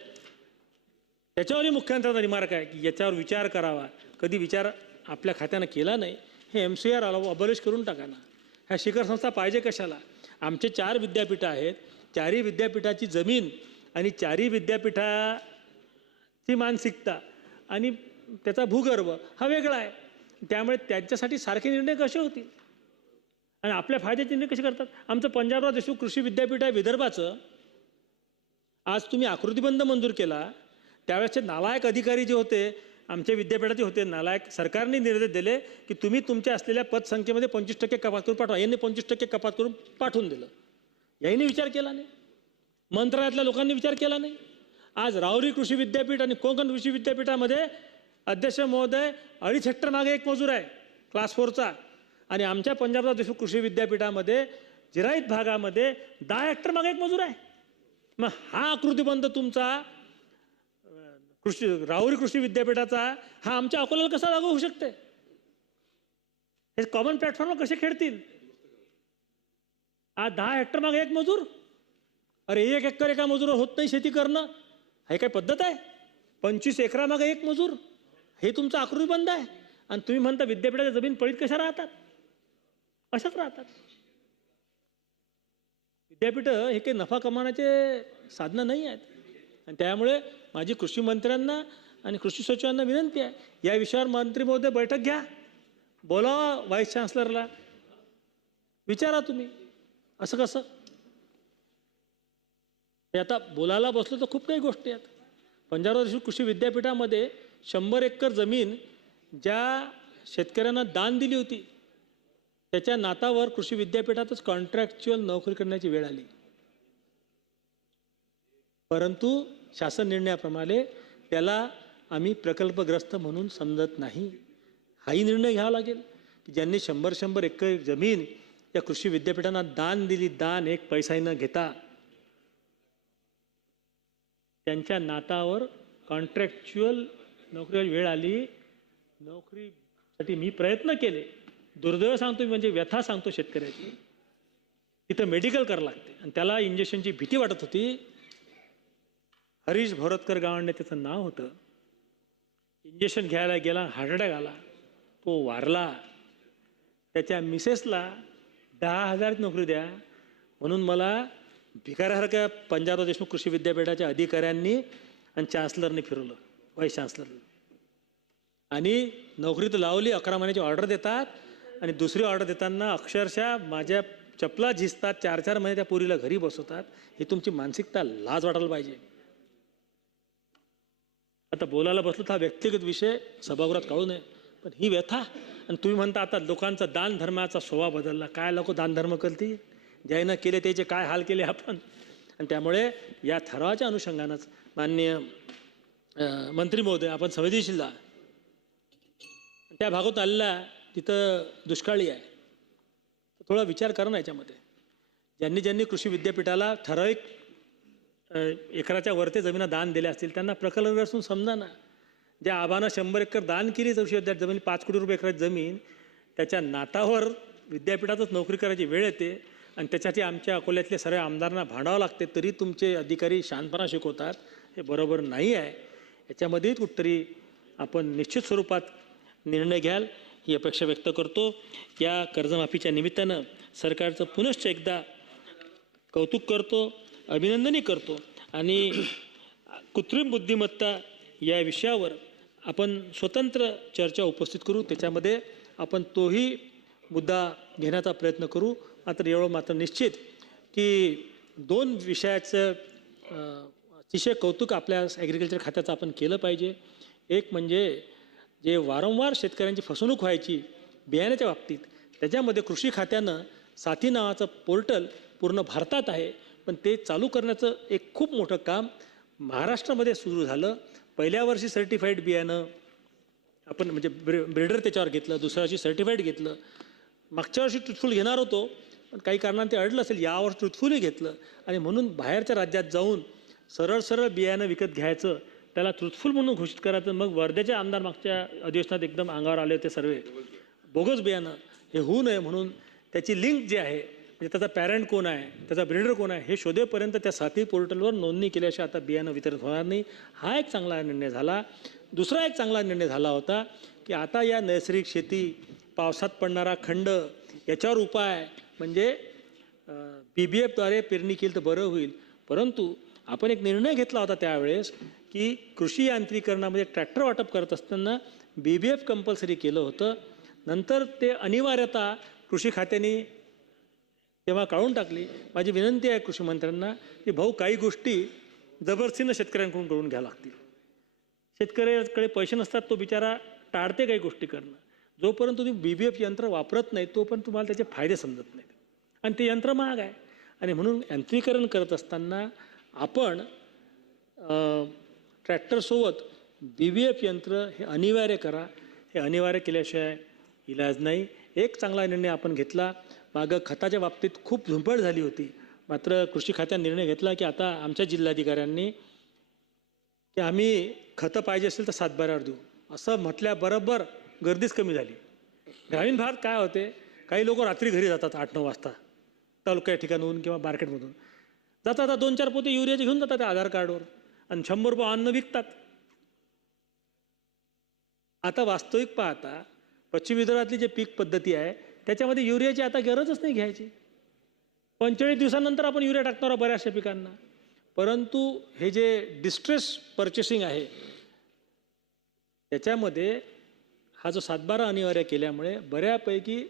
त्याच्यावरही मुख्यमंत्र्यांचा रिमार्क आहे की याच्यावर विचार करावा. कधी विचार आपल्या खात्यानं केला नाही. हे MCR अबॉलिश करून टाका ना. ह्या शिखर संस्था पाहिजे कशाला? आमचे 4 विद्यापीठं आहेत, 4ही विद्यापीठाची जमीन आणि 4ही विद्यापीठाची मानसिकता आणि त्याचा भूगर्भ हा वेगळा आहे. त्यामुळे त्यांच्यासाठी सारखे निर्णय कसे होतील आणि आपल्या फायद्याचे निर्णय कसे करतात? आमचं पंजाबराव देशमुख कृषी विद्यापीठ आहे विदर्भाचं, आज तुम्ही आकृतीबंध मंजूर केला. त्यावेळेसचे नालायक अधिकारी जे होते आमच्या विद्यापीठाचे होते नालायक, सरकारने निर्देश दिले की तुम्ही तुमच्या असलेल्या पदसंख्येमध्ये 25% कपात करून पाठवा. यांनी 25% कपात करून पाठवून दिलं. याही विचार केला नाही, मंत्रालयातल्या लोकांनी विचार केला नाही. आज राहुरी कृषी विद्यापीठ आणि कोकण कृषी विद्यापीठामध्ये अध्यक्ष महोदय 2.5 हेक्टर मागे एक मजूर आहे क्लास 4चा आणि आमच्या पंजाबराव देशमुख कृषी विद्यापीठामध्ये जिराईत भागामध्ये 10 हेक्टर मागे एक मजूर आहे. मग हा आकृतीबंध तुमचा राहुरी कृषी विद्यापीठाचा हा आमच्या अकोल्याला कसा लागू होऊ शकते? हे कॉमन प्लॅटफॉर्मवर कसे खेळतील? आज 10 हेक्टर मागे एक मजूर, अरे 1 एकर एका मजूर होत नाही शेती करणं, हे काय पद्धत आहे? 25 एकरामागे एक मजूर, हे तुमचं आकृतीबंध आहे. आणि तुम्ही म्हणता विद्यापीठाच्या जमीन पडीत कशा राहतात? अशाच राहतात. विद्यापीठं हे काही नफा कमावण्याचे साधनं नाही आहेत. आणि त्यामुळे माझी कृषी मंत्र्यांना आणि कृषी सचिवांना विनंती आहे, या विषयावर मंत्री महोदय बैठक घ्या, बोलावा व्हाईस चान्सलरला, विचारा तुम्ही असं कसं. हे आता बोलायला बसलो तर खूप काही गोष्टी आहेत. पंजाबराव देशमुख कृषी विद्यापीठामध्ये 100 एकर जमीन ज्या शेतकऱ्यांना दान दिली होती त्याच्या नातावर कृषी विद्यापीठातच कॉन्ट्रॅक्च्युअल नोकरी करण्याची वेळ आली. परंतु शासन निर्णयाप्रमाणे त्याला आम्ही प्रकल्पग्रस्त म्हणून समजत नाही. हाही निर्णय घ्यावा लागेल की ज्यांनी 100 एकर जमीन या कृषी विद्यापीठांना दान दिली, दान एक पैसाही न घेता, त्यांच्या नातावर कॉन्ट्रॅक्च्युअल नोकरीची वेळ आली. नोकरीसाठी मी प्रयत्न केले, दुर्दैव सांगतो म्हणजे व्यथा सांगतो शेतकऱ्याची, तिथं मेडिकल करावं लागते आणि त्याला इंजेक्शनची भीती वाटत होती. हरीश भोरतकर गावांडे त्याचं नाव होतं. इंजेक्शन घ्यायला गेला, हार्ट अटॅक आला, तो वारला. त्याच्या मिसेसला 10,000 नोकरी द्या म्हणून मला भिकाऱ्यासारख्या पंजाबराव देशमुख कृषी विद्यापीठाच्या अधिकाऱ्यांनी आणि चान्सलरने फिरवलं, व्हाईस चान्सलरने. आणि नोकरी तर लावली, 11 महिन्याची ऑर्डर देतात आणि दुसरी ऑर्डर देताना अक्षरशः माझ्या चपला झिजतात, 4-4 महिने त्या पोरीला घरी बसवतात. ही तुमची मानसिकता लाज वाटायला पाहिजे. आता बोलायला बसलो तर हा व्यक्तिगत विषय सभागृहात काढू नये, पण ही व्यथा. आणि तुम्ही म्हणता आता लोकांचा दान धर्माचा स्वभाव बदलला. काय लोक दान धर्म करतील? ज्यानं केले त्याचे काय हाल केले आपण. आणि त्यामुळे या ठरावाच्या अनुषंगानंच माननीय मंत्री महोदय आपण संवेदनशील आहात. त्या भागात आलेला तिथं दुष्काळी आहे, थोडा विचार करा ना याच्यामध्ये. ज्यांनी ज्यांनी कृषी विद्यापीठाला ठराविक एकराच्या वरती जमिना दान दिल्या असतील त्यांना प्रकल्प असून समजा ना. ज्या आबानं 100 एकर दान केली कृषी विद्यापीठ जमीन, 5 कोटी रुपये एकराची जमीन, त्याच्या नातावर विद्यापीठातच नोकरी करायची वेळ येते आणि त्याच्यासाठी आमच्या अकोल्यातल्या सर्व आमदारांना भांडावं लागते, तरी तुमचे अधिकारी शांतपणा शिकवतात. हे बरोबर नाही आहे. याच्यामध्येही कुठतरी आपण निश्चित स्वरूपात निर्णय घ्याल ही अपेक्षा व्यक्त करतो. या कर्जमाफीच्या निमित्तानं सरकारचं पुनश्च एकदा कौतुक करतो, अभिनंदनही करतो. आणि कृत्रिम बुद्धिमत्ता या विषयावर आपण स्वतंत्र चर्चा उपस्थित करू, त्याच्यामध्ये आपण तोही मुद्दा घेण्याचा प्रयत्न करू. मात्र एवढं मात्र निश्चित की 2 विषयाचं अतिशय कौतुक आपल्या ॲग्रिकल्चर खात्याचं आपण केलं पाहिजे. एक म्हणजे जे वारंवार शेतकऱ्यांची फसवणूक व्हायची बियाण्याच्या बाबतीत, त्याच्यामध्ये कृषी खात्यानं साथी नावाचं पोर्टल पूर्ण भारतात आहे, पण ते चालू करण्याचं एक खूप मोठं काम महाराष्ट्रामध्ये सुरू झालं. पहिल्या वर्षी सर्टिफाईड बियाणं आपण म्हणजे ब्रीडर त्याच्यावर घेतलं, दुसऱ्या वर्षी सर्टिफाईड घेतलं. मागच्या वर्षी ट्रुथफुल घेणार होतो, पण काही कारणाने ते अडलं असेल. यावर्षी ट्रुथफुलही घेतलं आणि म्हणून बाहेरच्या राज्यात जाऊन सरळ सरळ बियाणं विकत घ्यायचं, त्याला ट्रुथफुल म्हणून घोषित करायचं. मग वर्ध्याचे आमदार मागच्या अधिवेशनात एकदम अंगावर आले होते सर्व, बोगस बियाणं हे होऊ नये म्हणून त्याची लिंक जी आहे, म्हणजे त्याचा पॅरेंट कोण आहे, त्याचा ब्रीडर कोण आहे, हे शोधेपर्यंत त्या साथी पोर्टलवर नोंदणी केल्याशिवाय आता बियाणं वितरण होणार नाही. हा एक चांगला निर्णय झाला. दुसरा एक चांगला निर्णय झाला होता की आता या नैसर्गिक शेती, पावसात पडणारा खंड, याच्यावर उपाय म्हणजे BBFद्वारे पेरणी केली तर बरं होईल. परंतु आपण एक निर्णय घेतला होता त्यावेळेस की कृषी यांत्रिकरणामध्ये ट्रॅक्टर वाटप करत असताना BBF कंपल्सरी केलं होतं. नंतर ते अनिवार्यता कृषी खात्याने तेव्हा काढून टाकली. माझी विनंती आहे कृषी मंत्र्यांना की भाऊ, काही गोष्टी जबरदस्तीनं शेतकऱ्यांकडून करून घ्यावं लागतील. शेतकऱ्याकडे पैसे नसतात, तो बिचारा टाळते काही गोष्टी करणं. जोपर्यंत तुम्ही BBF यंत्र वापरत नाही तोपर्यंत तुम्हाला त्याचे फायदे समजत नाहीत आणि ते यंत्र महाग आहे. आणि म्हणून यांत्रिकरण करत असताना आपण ट्रॅक्टरसोबत BBF यंत्र हे अनिवार्य करा. हे अनिवार्य केल्याशिवाय इलाज नाही. एक चांगला निर्णय आपण घेतला. मागं खताच्या बाबतीत खूप झुंपड झाली होती, मात्र कृषी खात्याने निर्णय घेतला की आता आमच्या जिल्हाधिकाऱ्यांनी की आम्ही खतं पाहिजे असेल तर 7/12 देऊ असं म्हटल्याबरोबर गर्दीच कमी झाली. ग्रामीण भागात काय होते, काही लोक रात्री घरी जातात 8-9 वाजता तालुक्या ठिकाणून किंवा मार्केटमधून जातात, 2-4 पोते युरियाचे घेऊन जातात त्या आधार कार्डवर आणि 100 रुपये अन्न विकतात. आता वास्तविक पाहता पश्चिम विदर्भातली जे पीक पद्धती आहे त्याच्यामध्ये युरियाची आता गरजच नाही घ्यायची. 45 दिवसानंतर आपण युरिया टाकणार बऱ्याचशा पिकांना. परंतु हे जे डिस्ट्रेस पर्चेसिंग आहे त्याच्यामध्ये हा जो 7/12 अनिवार्य केल्यामुळे बऱ्यापैकी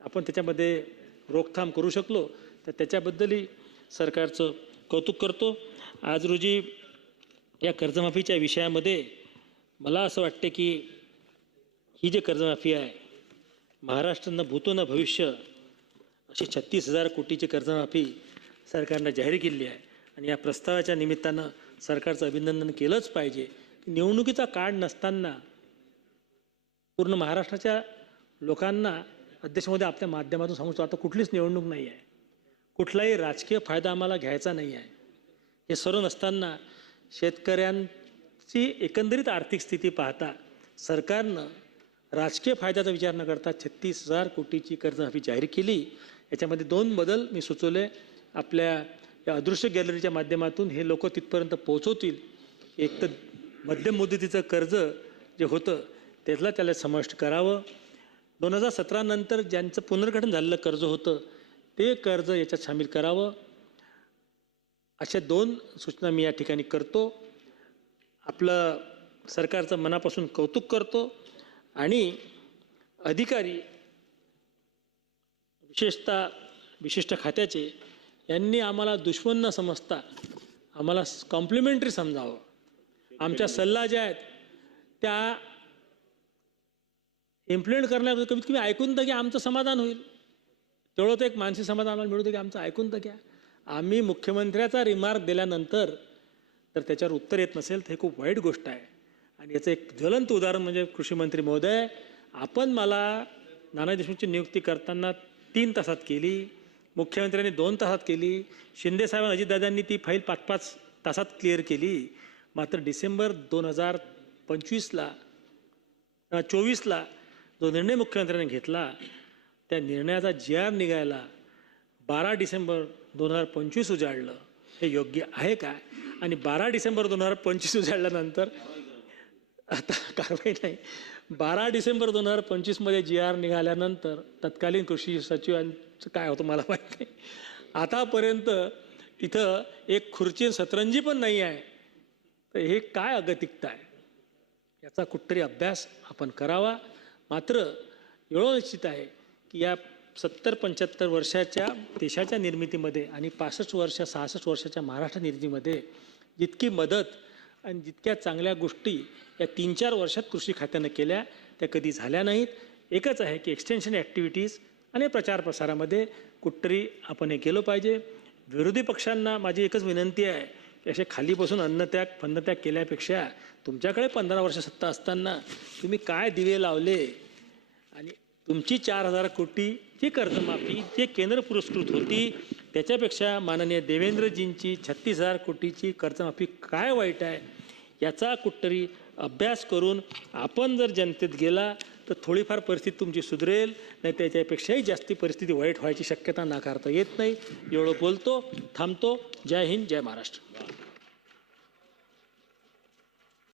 आपण त्याच्यामध्ये रोकथाम करू शकलो, तर त्याच्याबद्दलही सरकारचं कौतुक करतो. आज रोजी या कर्जमाफीच्या विषयामध्ये मला असं वाटते की ही जी कर्जमाफी आहे, महाराष्ट्र न भूतो न भविष्य अशी 36,000 कोटीची कर्जमाफी सरकारनं जाहीर केली आहे. आणि या प्रस्तावाच्या निमित्तानं सरकारचं अभिनंदन केलंच पाहिजे. निवडणुकीचा काळ नसताना पूर्ण महाराष्ट्राच्या लोकांना अध्यक्षमध्ये आपल्या माध्यमातून सांगतो, आता कुठलीच निवडणूक नाही आहे, कुठलाही राजकीय फायदा आम्हाला घ्यायचा नाही आहे. हे सर्व नसताना शेतकऱ्यांची एकंदरीत आर्थिक स्थिती पाहता सरकारनं राजकीय फायद्याचा विचार न करता 36,000 कोटीची कर्जमाफी जाहीर केली. याच्यामध्ये 2 बदल मी सुचवले. आपल्या या अदृश्य गॅलरीच्या माध्यमातून हे लोक तिथपर्यंत पोहोचवतील. एक तर मध्यम मुदतीचं कर्ज जे होतं त्याला समाविष्ट करावं. 2017 नंतर ज्यांचं पुनर्गठन झालेलं कर्ज होतं ते कर्ज याच्यात सामील करावं. अशा 2 सूचना मी या ठिकाणी करतो. आपलं सरकारचं मनापासून कौतुक करतो आणि अधिकारी विशेषतः विशिष्ट खात्याचे यांनी आम्हाला दुश्मन न समजता आम्हाला कॉम्प्लिमेंटरी समजावं. आमच्या सल्ला ज्या आहेत त्या इम्प्लिमेंट करण्यामध्ये कमीत कमी ऐकून तर घ्या, आमचं समाधान होईल. तेवढं तर एक मानसिक समाधान आम्हाला मिळू दे की आमचं ऐकून तर घ्या. आम्ही मुख्यमंत्र्याचा रिमार्क दिल्यानंतर तर त्याच्यावर उत्तर येत नसेल तर हे खूप वाईट गोष्ट आहे. आणि याचं एक ज्वलंत उदाहरण म्हणजे कृषी मंत्री महोदय, आपण मला नाना देशमुखची नियुक्ती करताना 3 तासात केली, मुख्यमंत्र्यांनी 2 तासात केली, शिंदेसाहेब अजितदादांनी ती फाईल 5-5 तासात क्लिअर केली. मात्र डिसेंबर 2024ला जो निर्णय मुख्यमंत्र्यांनी घेतला त्या निर्णयाचा GR निघायला 12 डिसेंबर 2025 उजाडलं. हे योग्य आहे काय? आणि 12 डिसेंबर 2025 उजाडल्यानंतर आता कारवाई नाही. 12 डिसेंबर 2025मध्ये GR निघाल्यानंतर तत्कालीन कृषी सचिवांचं काय होतं मला माहीत नाही. आतापर्यंत तिथं एक खुर्ची सतरंजी पण नाही आहे. तर हे काय अगतिकता आहे? याचा कुठतरी अभ्यास आपण करावा. मात्र एवढं निश्चित आहे की या 70-75 वर्षाच्या देशाच्या निर्मितीमध्ये आणि 65 वर्षाच्या महाराष्ट्र निर्मितीमध्ये जितकी मदत आणि जितक्या चांगल्या गोष्टी या 3-4 वर्षात कृषी खात्यानं केल्या त्या कधी झाल्या नाहीत. एकच आहे की एक्सटेन्शन ॲक्टिव्हिटीज आणि प्रचार प्रसारामध्ये कुठतरी आपण हे केलं पाहिजे. विरोधी पक्षांना माझी एकच विनंती आहे की असे खाली बसून अन्नत्याग फन्नत्याग केल्यापेक्षा तुमच्याकडे 15 वर्ष सत्ता असताना तुम्ही काय दिवे लावले आणि तुमची 4,000 कोटीची कर्जमाफी जे केंद्र पुरस्कृत होती त्याच्यापेक्षा माननीय देवेंद्रजींची 36,000 कोटीची कर्जमाफी काय वाईट आहे याचा कुठतरी अभ्यास करून आपण जर जनतेत गेला तर थोडीफार परिस्थिती तुमची सुधरेल, नाही त्याच्यापेक्षाही जास्ती परिस्थिती वाईट व्हायची शक्यता नाकारता येत नाही. एवढं बोलतो, थांबतो. जय हिंद, जय महाराष्ट्र.